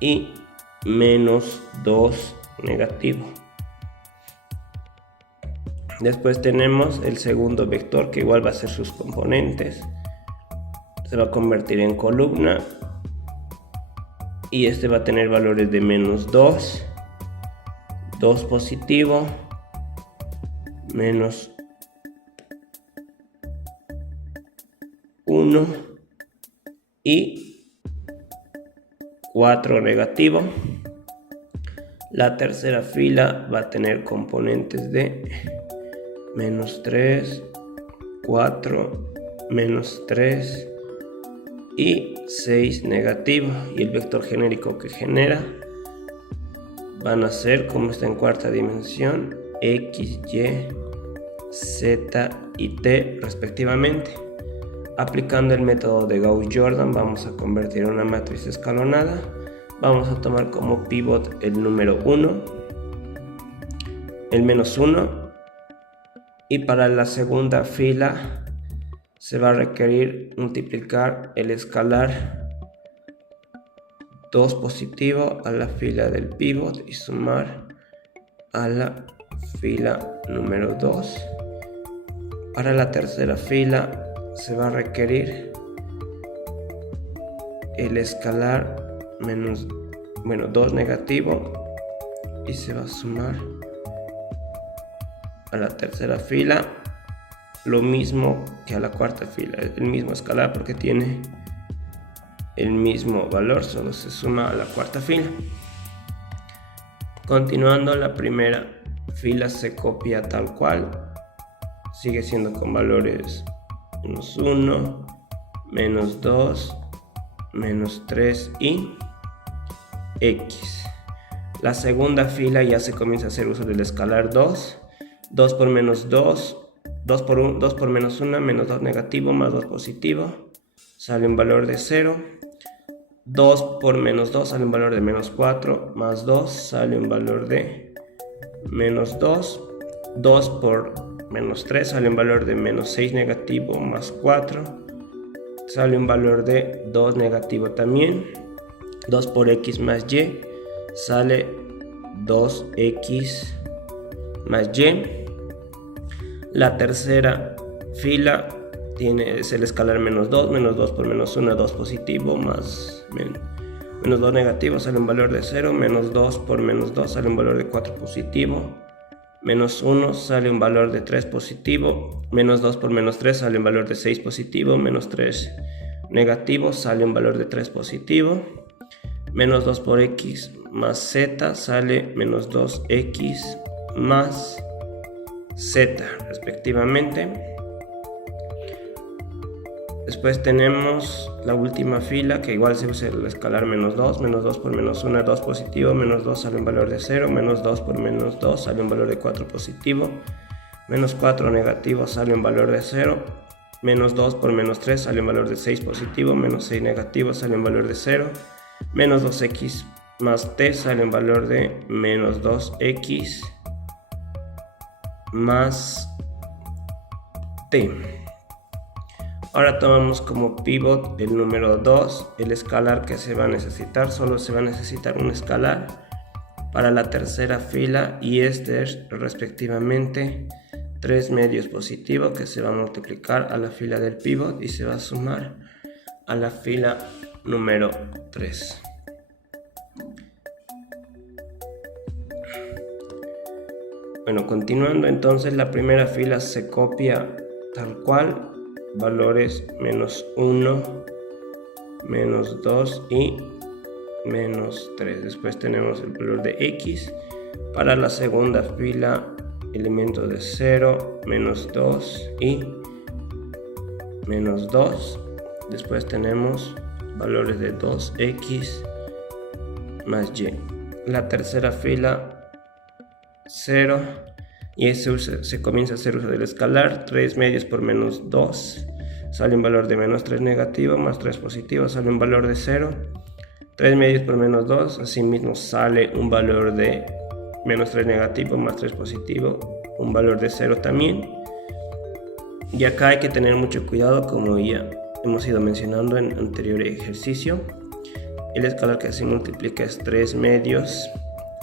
y menos 2 negativo. Después tenemos el segundo vector, que igual va a ser sus componentes. Se va a convertir en columna y este va a tener valores de menos 2, 2 positivo, menos 1 y 4 negativo. La tercera fila va a tener componentes de menos 3, 4, menos 3 y 6 negativo. Y el vector genérico que genera van a ser, como está en cuarta dimensión, x, y, z y t respectivamente. Aplicando el método de Gauss-Jordan vamos a convertir una matriz escalonada. Vamos a tomar como pivot el número 1, el menos 1, y para la segunda fila se va a requerir multiplicar el escalar 2 positivo a la fila del pivot y sumar a la fila número 2. Para la tercera fila se va a requerir el escalar 2 negativo y se va a sumar a la tercera fila lo mismo que a la cuarta fila, el mismo escalar porque tiene el mismo valor, solo se suma a la cuarta fila. Continuando, la primera fila se copia tal cual, sigue siendo con valores -1, -2, -3 y x. La segunda fila ya se comienza a hacer uso del escalar 2. 2 por -2, 2 por -1, -2 negativo, más 2 positivo, sale un valor de 0. 2 por -2 sale un valor de -4, más 2 sale un valor de -2. 2 por -3 sale un valor de -6 negativo, más 4 sale un valor de 2 negativo también. 2 por x más y sale 2x más y. La tercera fila es el escalar -2, -2 por -1, 2 positivo, más -2 negativo, sale un valor de 0, -2 por -2 sale un valor de 4 positivo, -1 sale un valor de 3 positivo, -2 por -3 sale un valor de 6 positivo, -3 negativo sale un valor de 3 positivo, -2 por x más z sale -2x más z respectivamente. Después tenemos la última fila que igual se usa el escalar -2, -2 por -1, 2 positivo, -2 sale un valor de 0, -2 por -2 sale un valor de 4 positivo, -4 negativo sale un valor de 0, -2 por -3 sale un valor de 6 positivo, -6 negativo sale un valor de 0, -2x más t sale un valor de -2x más t. Ahora tomamos como pivot el número 2, el escalar que se va a necesitar. Solo se va a necesitar un escalar para la tercera fila y este es respectivamente 3 medios positivo que se va a multiplicar a la fila del pivot y se va a sumar a la fila número 3. Bueno, continuando entonces, la primera fila se copia tal cual, valores -1, -2 y -3. Después tenemos el valor de x. Para la segunda fila, elementos de 0, -2 y -2. Después tenemos valores de 2x más y. La tercera fila 0 y se comienza a hacer uso del escalar. 3 medios por -2 sale un valor de -3 negativo, más 3 positivo sale un valor de 0. 3 medios por -2 asimismo sale un valor de -3 negativo, más 3 positivo, un valor de 0 también. Y acá hay que tener mucho cuidado, como ya hemos ido mencionando en anterior ejercicio. El escalar que se multiplica es 3 medios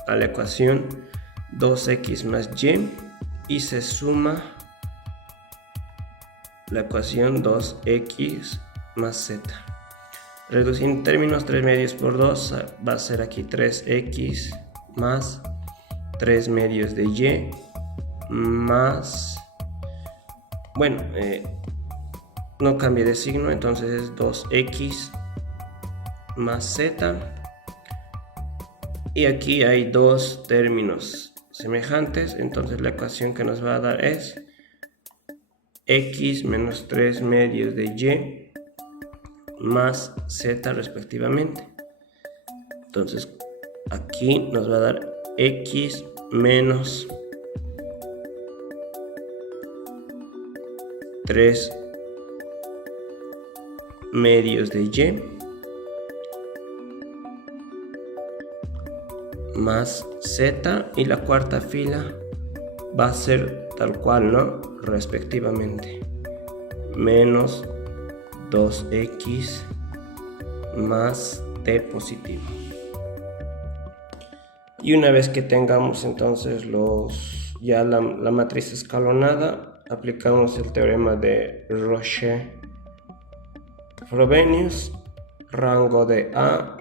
a la ecuación 2x más y se suma la ecuación 2x más z. Reduciendo términos, 3 medios por 2 va a ser aquí 3x más 3 medios de y más, no cambia de signo, entonces es 2x más z. Y aquí hay dos términos semejantes, entonces la ecuación que nos va a dar es x menos 3 medios de y más z respectivamente. Entonces aquí nos va a dar x menos 3 medios de y más z, y la cuarta fila va a ser tal cual, ¿no? Respectivamente, menos 2x más t positivo. Y una vez que tengamos entonces la matriz escalonada, aplicamos el teorema de Roche-Frobenius. Rango de A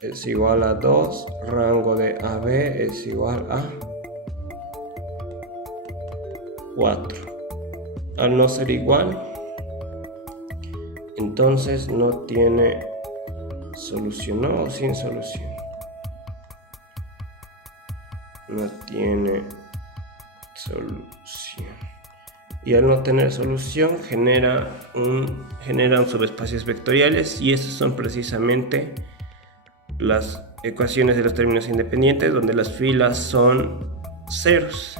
es igual a 2, rango de AB es igual a 4. Al no ser igual, entonces no tiene solución, ¿no? O sin solución. No tiene solución. Y al no tener solución generan subespacios vectoriales, y esos son precisamente las ecuaciones de los términos independientes, donde las filas son ceros.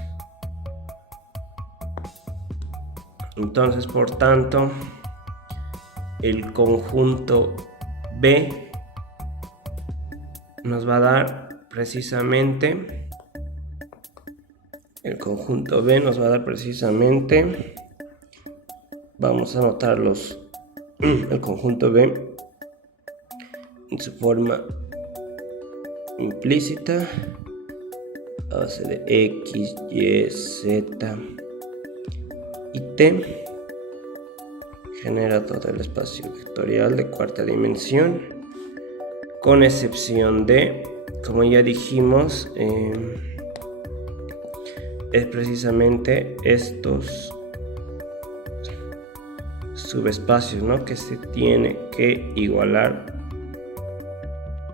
Entonces, por tanto, el conjunto B nos va a dar precisamente vamos a anotar el conjunto B en su forma implícita a base de X, Y, Z y T. Genera todo el espacio vectorial de cuarta dimensión, con excepción de, como ya dijimos, es precisamente estos subespacios, ¿no?, que se tiene que igualar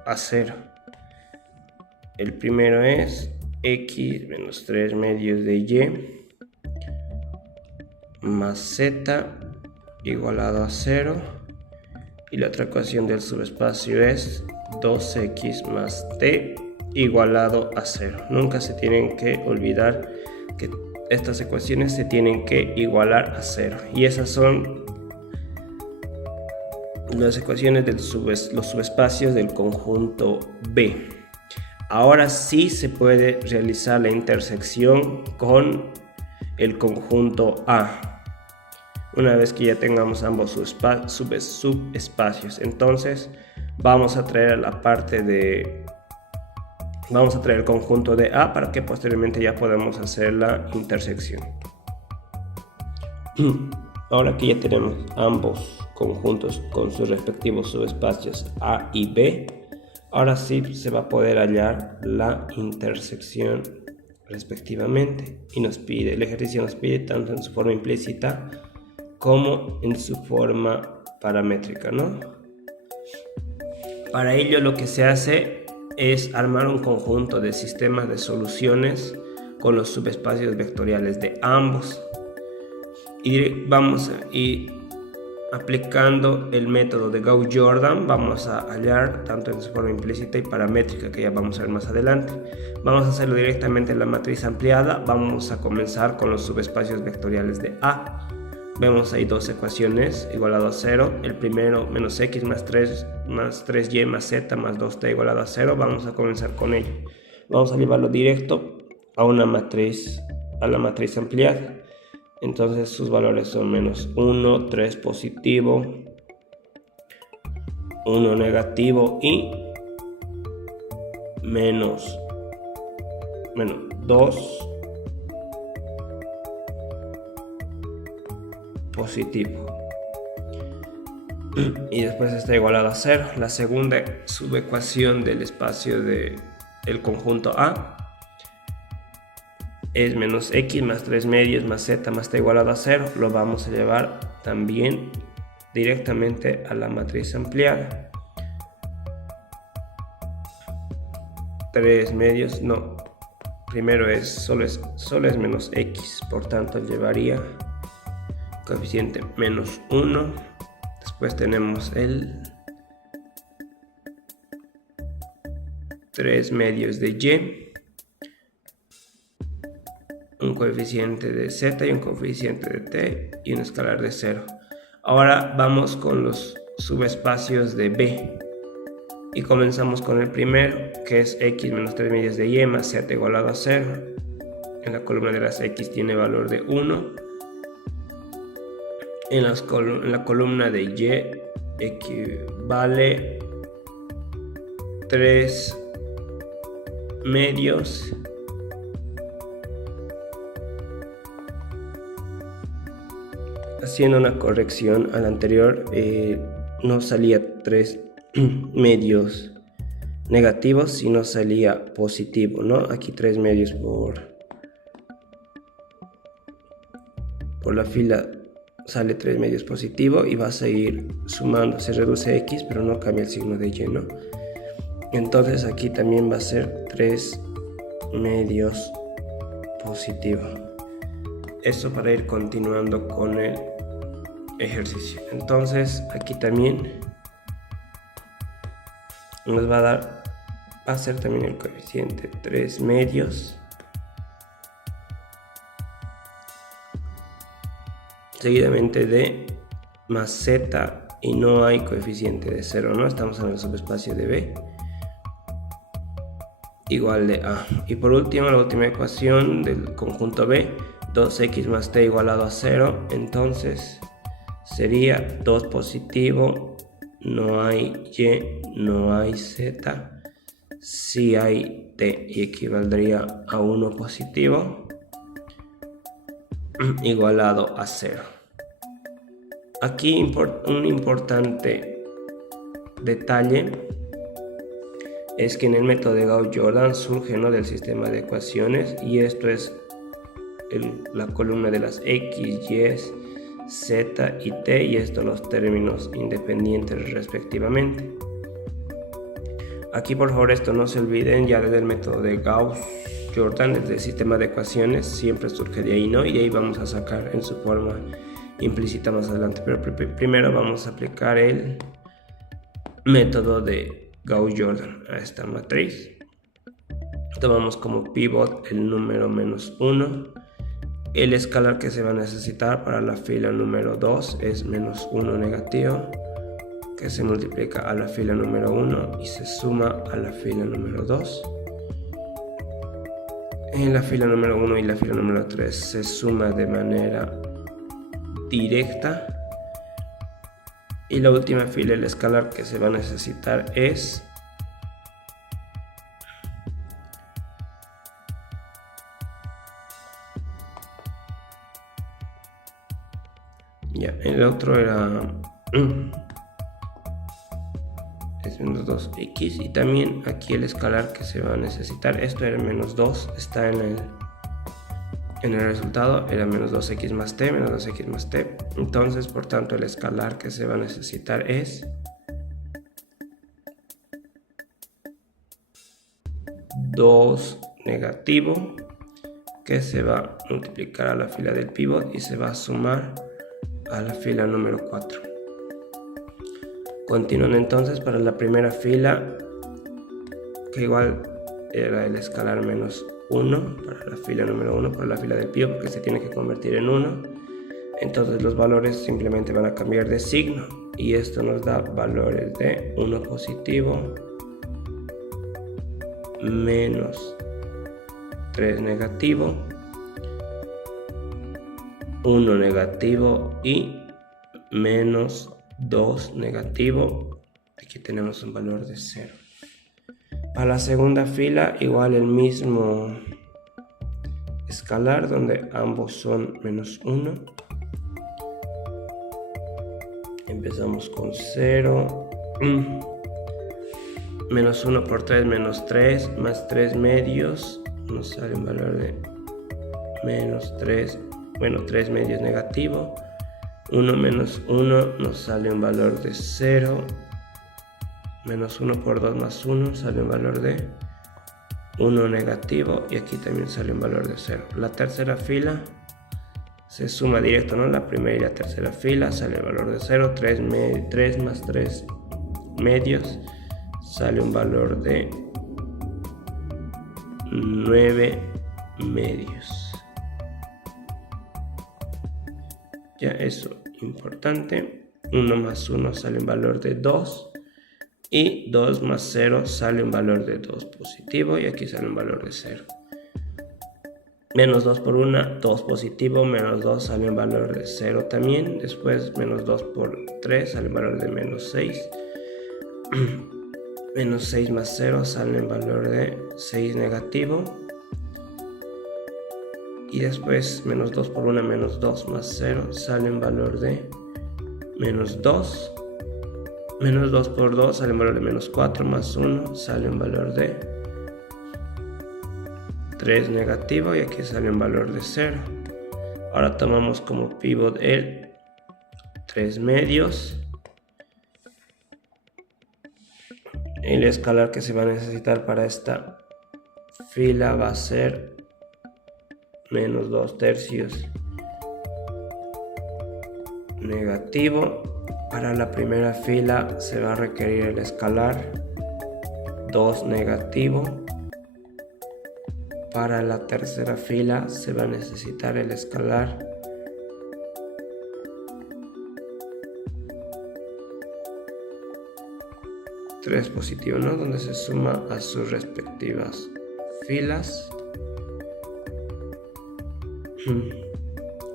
a 0. El primero es X menos 3 medios de Y más Z igualado a 0. Y la otra ecuación del subespacio es 2X más T igualado a 0. Nunca se tienen que olvidar que estas ecuaciones se tienen que igualar a 0. Y esas son las ecuaciones de los subespacios del conjunto B. Ahora sí se puede realizar la intersección con el conjunto A. Una vez que ya tengamos ambos subespacios, entonces vamos a traer el conjunto de A para que posteriormente ya podamos hacer la intersección. Ahora que ya tenemos ambos conjuntos con sus respectivos subespacios A y B, ahora sí se va a poder hallar la intersección respectivamente, y el ejercicio nos pide tanto en su forma implícita como en su forma paramétrica, ¿no? Para ello lo que se hace es armar un conjunto de sistemas de soluciones con los subespacios vectoriales de ambos, y vamos a ir aplicando el método de Gauss-Jordan. Vamos a hallar tanto en su forma implícita y paramétrica, que ya vamos a ver más adelante. Vamos a hacerlo directamente en la matriz ampliada. Vamos a comenzar con los subespacios vectoriales de A. Vemos ahí dos ecuaciones igualado a 0. El primero, menos X más 3Y más Z más 2T igualado a 0. Vamos a comenzar con ello. Vamos a llevarlo directo a la matriz ampliada. Entonces sus valores son menos 1, 3 positivo, 1 negativo y menos 2 positivo. Y después está igualado a 0. La segunda subecuación del espacio del conjunto A es menos X más 3 medios más Z más T igualado a 0. Lo vamos a llevar también directamente a la matriz ampliada. 3 medios, no, primero solo es menos X, por tanto llevaría coeficiente menos 1. Después tenemos el 3 medios de Y, un coeficiente de Z y un coeficiente de T y un escalar de 0. Ahora vamos con los subespacios de B y comenzamos con el primero, que es X menos 3 medios de Y más Z igualado a 0. En la columna de las X tiene valor de 1. En la columna de Y equivale 3 medios haciendo una corrección al anterior. No salía 3 medios negativos, sino salía positivo, ¿no? Aquí 3 medios por la fila sale 3 medios positivo y va a seguir sumando. Se reduce X, pero no cambia el signo de Y, ¿no? Entonces aquí también va a ser 3 medios positivo. Eso para ir continuando con el ejercicio. Entonces aquí también nos va a ser también el coeficiente 3 medios seguidamente de más z, y no hay coeficiente de 0, ¿no? Estamos en el subespacio de B igual de A. Y por último, la última ecuación del conjunto B, 2x más t igualado a 0. Entonces sería 2 positivo, no hay y, no hay z, sí hay t, y equivaldría a 1 positivo igualado a 0. Aquí un importante detalle es que en el método de Gauss-Jordan surge, ¿no?, del sistema de ecuaciones, y esto es la columna de las x, y, z y t, y estos los términos independientes respectivamente. Aquí por favor esto no se olviden, ya desde el método de Gauss-Jordan, desde el sistema de ecuaciones, siempre surge de ahí, ¿no? Y de ahí vamos a sacar en su forma implícita más adelante, pero primero vamos a aplicar el método de Gauss-Jordan a esta matriz. Tomamos como pivot el número -1. El escalar que se va a necesitar para la fila número 2 es -1 negativo, que se multiplica a la fila número 1 y se suma a la fila número 2. En la fila número 1 y la fila número 3 se suma de manera directa. Y la última fila, el escalar que se va a necesitar es ya, el otro era es -2x, y también aquí el escalar que se va a necesitar, esto era -2, está en el resultado, era -2x más t, -2x más t. Entonces, por tanto, el escalar que se va a necesitar es 2 negativo, que se va a multiplicar a la fila del pivot y se va a sumar a la fila número 4. Continuando entonces para la primera fila, que igual era el escalar -1 para la fila número 1 por la fila del pivot, porque se tiene que convertir en 1. Entonces los valores simplemente van a cambiar de signo, y esto nos da valores de 1 positivo, -3 negativo, 1 negativo y -2 negativo. Aquí tenemos un valor de 0. A la segunda fila igual el mismo escalar, donde ambos son -1. Empezamos con 0. -1 por 3, -3, más 3 medios, nos sale un valor de -3, bueno, 3 medios negativo. 1 menos 1 nos sale un valor de 0. -1 por 2 más 1 sale un valor de 1 negativo, y aquí también sale un valor de 0. La tercera fila se suma directo, ¿no? La primera y la tercera fila sale el valor de 0. 3 más 3 medios sale un valor de 9 medios. Ya, eso importante. 1 más 1 sale un valor de 2, y 2 más 0 sale un valor de 2 positivo, y aquí sale un valor de 0. -2 por 1, 2 positivo, -2 sale un valor de 0 también. Después -2 por 3 sale un valor de -6. menos 6 más 0 sale en valor de 6 negativo. Y después menos 2 por 1 menos 2 más 0 sale en valor de menos 2. Menos 2 por 2 sale en valor de menos 4 más 1 sale en valor de 3 negativo y aquí sale en valor de 0. Ahora tomamos como pivot el 3 medios. El escalar que se va a necesitar para esta fila va a ser menos 2 tercios negativo. Para la primera fila se va a requerir el escalar 2 negativo. Para la tercera fila se va a necesitar el escalar 3 positivo, ¿no? Donde se suma a sus respectivas filas.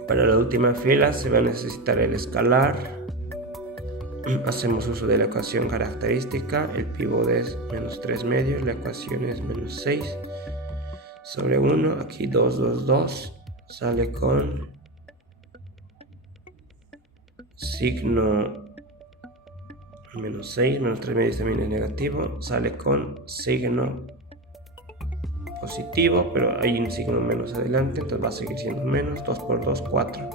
Para la última fila se va a necesitar el escalar. Hacemos uso de la ecuación característica. El pívot es menos 3 medios, la ecuación es menos 6 sobre 1. Aquí 2, 2, 2 sale con signo menos 6, menos 3 medios también es negativo, sale con signo positivo, pero hay un signo menos adelante, entonces va a seguir siendo menos. 2 por 2, 4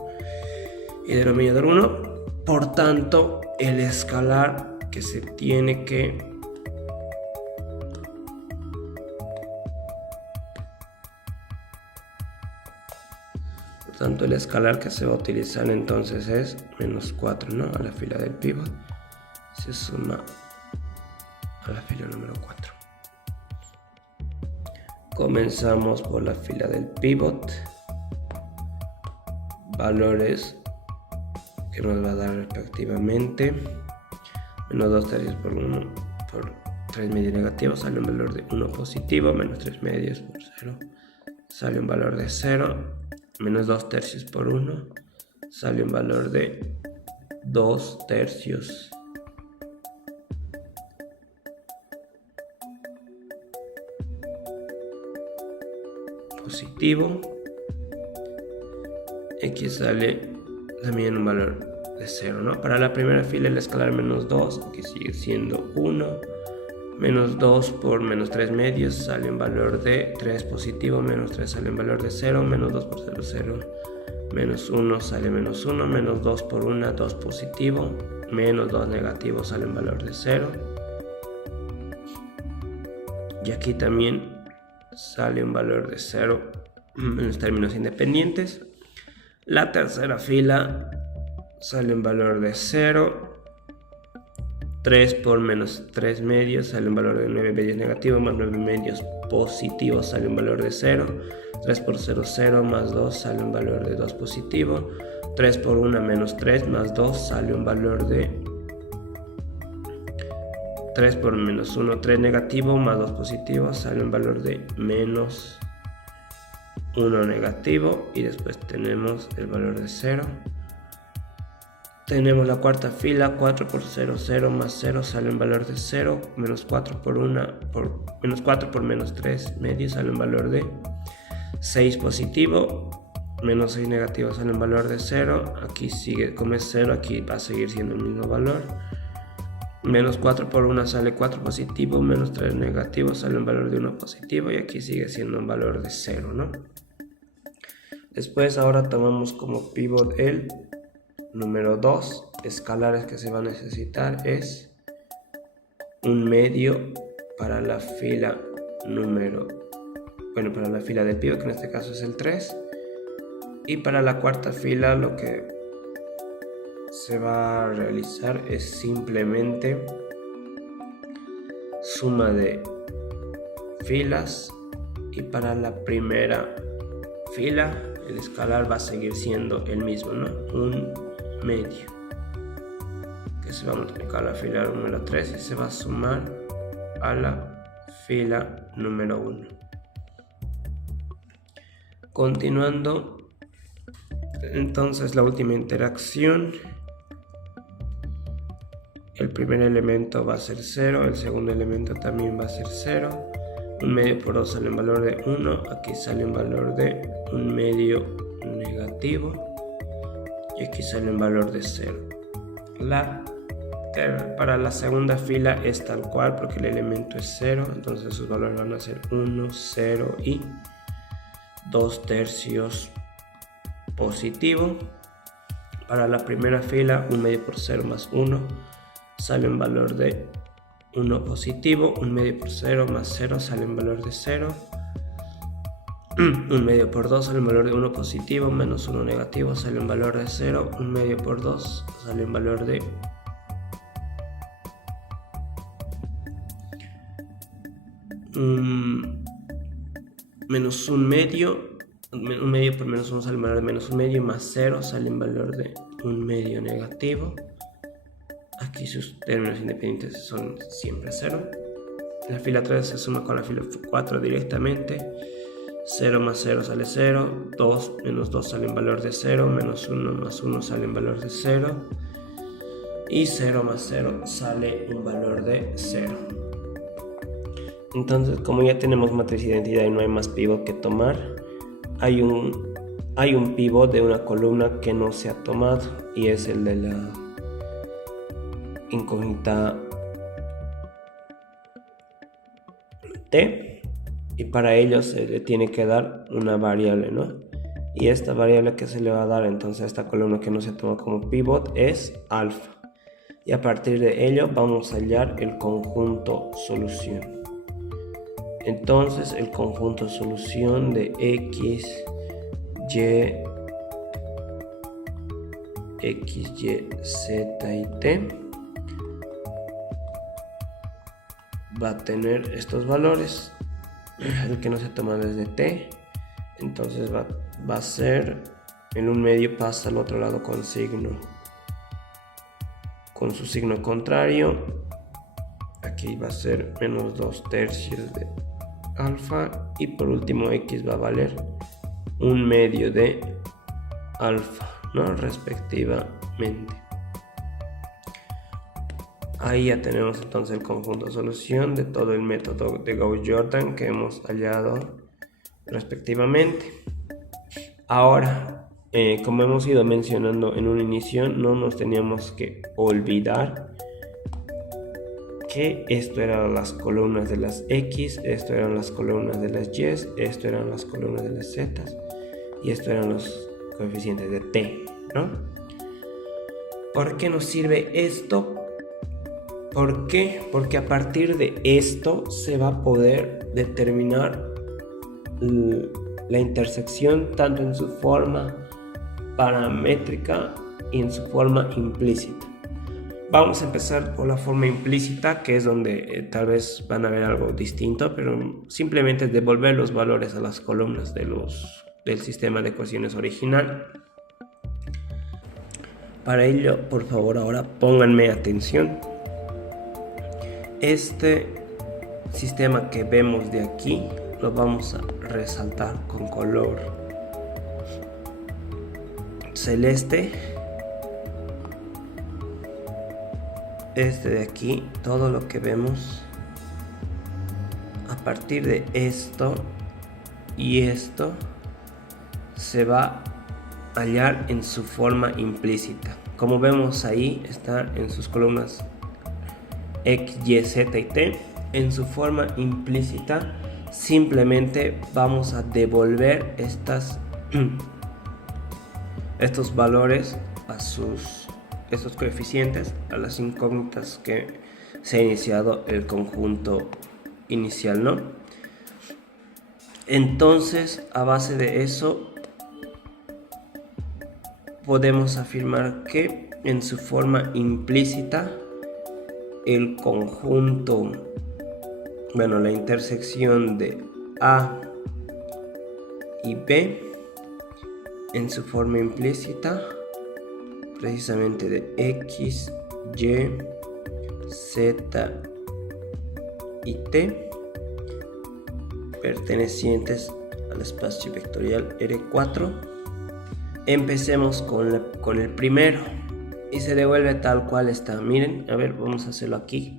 y denominador 1. Por tanto, el escalar que se tiene que el escalar que se va a utilizar entonces es menos 4, ¿no? A la fila del pivot se suma a la fila número 4. Comenzamos por la fila del pivot. Valores que nos va a dar respectivamente menos 2 tercios por 1 por 3 medios negativos sale un valor de 1 positivo, menos 3 medios por 0 sale un valor de 0, menos 2 tercios por 1 sale un valor de 2 tercios. Positivo. X sale también un valor de 0, ¿no? Para la primera fila el escalar menos 2, aquí sigue siendo 1. Menos 2 por menos 3 medios sale un valor de 3 positivo, menos 3 sale un valor de 0, menos 2 por 0, 0. Menos 1 sale menos 1, menos 2 por 1, 2 positivo, menos 2 negativo sale un valor de 0. Y aquí también sale un valor de 0 en los términos independientes. La tercera fila sale un valor de 0. 3 por menos 3 medios sale un valor de 9 medios negativo, más 9 medios positivo sale un valor de 0. 3 por 0, 0, más 2 sale un valor de 2 positivo. 3 por 1 menos 3 más 2 sale un valor de 3 por menos 1, 3 negativo, más 2 positivo, sale un valor de menos 1 negativo. Y después tenemos el valor de 0. Tenemos la cuarta fila, 4 por 0, 0 más 0 sale un valor de 0. Menos 4 por menos 4 por menos 3 medios sale un valor de 6 positivo. Menos 6 negativo sale un valor de 0. Aquí sigue, como es 0, aquí va a seguir siendo el mismo valor. Menos 4 por 1 sale 4 positivo, menos 3 negativo sale un valor de 1 positivo y aquí sigue siendo un valor de 0, ¿no? Después ahora tomamos como pivot el número 2. Escalares que se va a necesitar es un medio para la fila para la fila del pivot, que en este caso es el 3. Y para la cuarta fila lo que se va a realizar es simplemente suma de filas, y para la primera fila el escalar va a seguir siendo el mismo, ¿no? Un medio que se va a multiplicar a la fila número 3 y se va a sumar a la fila número 1. Continuando, entonces la última interacción el primer elemento va a ser 0, el segundo elemento también va a ser 0. 1 medio por 2 sale un valor de 1, aquí sale un valor de 1 medio negativo y aquí sale un valor de 0. Para la segunda fila es tal cual porque el elemento es 0, entonces sus valores van a ser 1, 0 y 2 tercios positivo. Para la primera fila 1 medio por 0 más 1 sale un valor de 1 positivo, 1 medio por 0 más 0 sale un valor de 0, 1 medio por 2 sale un valor de 1 positivo, menos 1 negativo sale un valor de 0, 1 medio por 2 sale un valor de menos 1 medio, 1 medio por menos 1 sale un valor de menos 1 medio, más 0 sale un valor de 1 medio negativo. Aquí sus términos independientes son siempre 0. La fila 3 se suma con la fila 4 directamente. 0 más 0 sale 0, 2 menos 2 sale un valor de 0, menos 1 más 1 sale un valor de 0 y 0 más 0 sale un valor de 0. Entonces, como ya tenemos matriz de identidad y no hay más pivot que tomar, hay un pivot de una columna que no se ha tomado y es el de la incógnita t, y para ello se le tiene que dar una variable, ¿no? Y esta variable que se le va a dar entonces a esta columna que no se toma como pivot es alfa, y a partir de ello vamos a hallar el conjunto solución. Entonces el conjunto solución de x, y, z y t va a tener estos valores. El que no se toma desde t, entonces va a ser el 1 medio pasa al otro lado con su signo contrario. Aquí va a ser menos 2 tercios de alfa, y por último x va a valer 1 medio de alfa, ¿no? Respectivamente. Ahí ya tenemos entonces el conjunto solución de todo el método de Gauss-Jordan que hemos hallado respectivamente. Ahora, como hemos ido mencionando en un inicio, no nos teníamos que olvidar que esto eran las columnas de las X, esto eran las columnas de las Y, esto eran las columnas de las Z y esto eran los coeficientes de T, ¿no? ¿Por qué nos sirve esto? ¿Por qué? Porque a partir de esto se va a poder determinar la intersección tanto en su forma paramétrica y en su forma implícita. Vamos a empezar por la forma implícita, que es donde tal vez van a ver algo distinto, pero simplemente es devolver los valores a las columnas del sistema de ecuaciones original. Para ello, por favor, ahora pónganme atención. Este sistema que vemos de aquí lo vamos a resaltar con color celeste. Este de aquí, todo lo que vemos a partir de esto y esto se va a hallar en su forma implícita. Como vemos ahí, está en sus columnas X, Y, Z y T. En su forma implícita simplemente vamos a devolver estos valores estos coeficientes a las incógnitas que se ha iniciado el conjunto inicial, ¿no? Entonces, a base de eso podemos afirmar que en su forma implícita el conjunto, la intersección de A y B en su forma implícita, precisamente de X, Y, Z y T, pertenecientes al espacio vectorial R4. Empecemos con el primero. y se devuelve tal cual está. Miren, a ver, vamos a hacerlo aquí.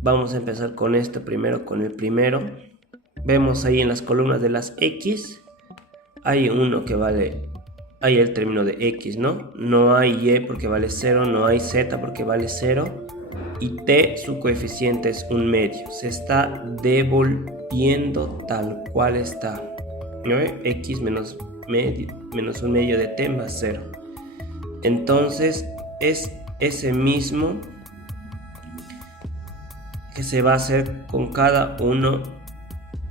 Vamos a empezar con esto primero, con el primero. Vemos ahí en las columnas de las X, hay uno que vale, hay el término de X, ¿no? No hay Y porque vale 0, no hay Z porque vale 0. Y T, su coeficiente es 1/2. Se está devolviendo tal cual está. ¿No ve? X menos 1/2 de T más 0. Entonces es ese mismo que se va a hacer con cada uno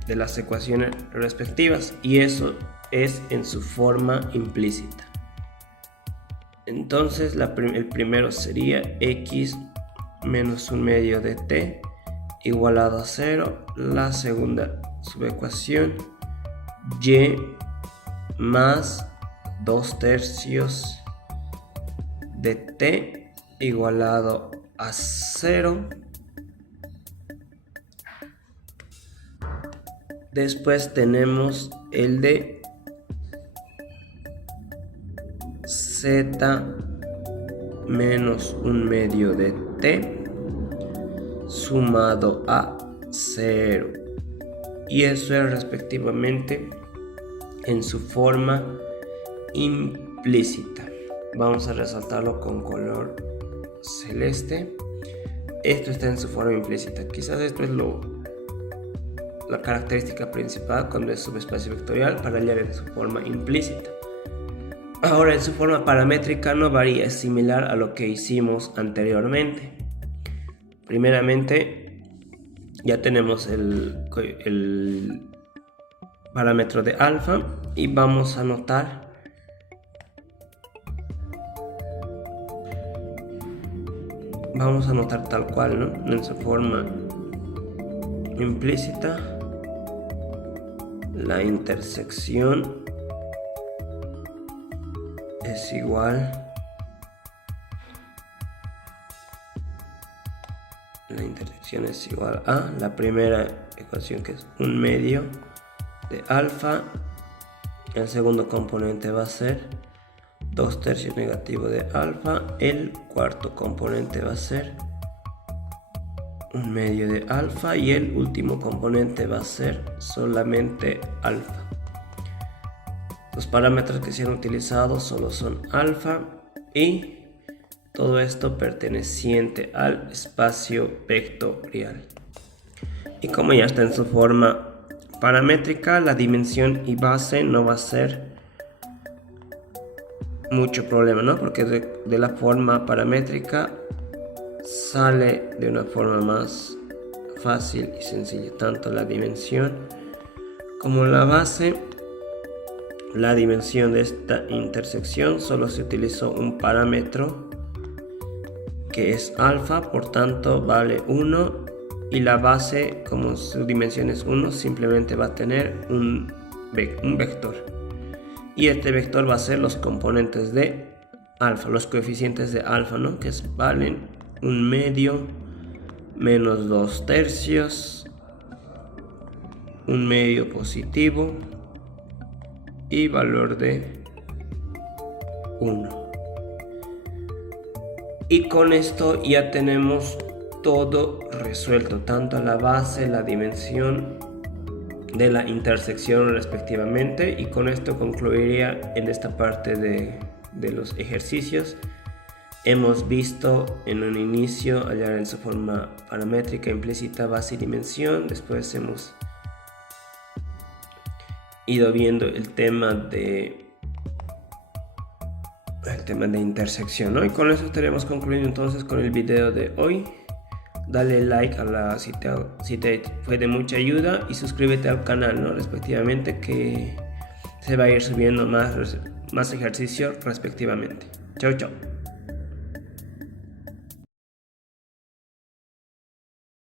de las ecuaciones respectivas, y eso es en su forma implícita. Entonces el primero sería X menos 1/2 de T igualado a 0. La segunda subecuación, Y más 2/3 de T igualado a 0. Después tenemos el de Z menos 1/2 de T sumado a 0. Y eso es respectivamente en su forma implícita. Vamos a resaltarlo con color celeste. Esto está en su forma implícita. Quizás esto es la característica principal cuando es subespacio vectorial, para hallar en su forma implícita. Ahora, en su forma paramétrica no varía, es similar a lo que hicimos anteriormente. Primeramente, ya tenemos el parámetro de alfa y vamos a anotar tal cual, ¿no? En su forma implícita, la intersección es igual a la primera ecuación, que es 1/2 de alfa. El segundo componente va a ser 2/3 negativo de alfa. El cuarto componente va a ser 1/2 de alfa y el último componente va a ser solamente alfa. Los parámetros que se han utilizado solo son alfa y todo esto perteneciente al espacio vectorial. Y como ya está en su forma paramétrica, la dimensión y base no va a ser mucho problema, ¿no? Porque de la forma paramétrica sale de una forma más fácil y sencilla, tanto la dimensión como la base. La dimensión de esta intersección solo se utilizó un parámetro que es alfa, por tanto vale 1, y la base, como su dimensión es 1, simplemente va a tener un vector, y este vector va a ser los componentes de alfa, los coeficientes de alfa, ¿no? Que valen 1/2 menos 2/3, 1/2 positivo y valor de 1. Y con esto ya tenemos todo resuelto, tanto la base, la dimensión de la intersección respectivamente, y con esto concluiría en esta parte de los ejercicios. Hemos visto en un inicio hallar en su forma paramétrica implícita base y dimensión. Después hemos ido viendo el tema de intersección, ¿no? Y con eso estaremos concluyendo entonces con el video de hoy. Dale like si te fue de mucha ayuda, y suscríbete al canal, ¿no? Respectivamente, que se va a ir subiendo más ejercicios respectivamente. Chao, chao.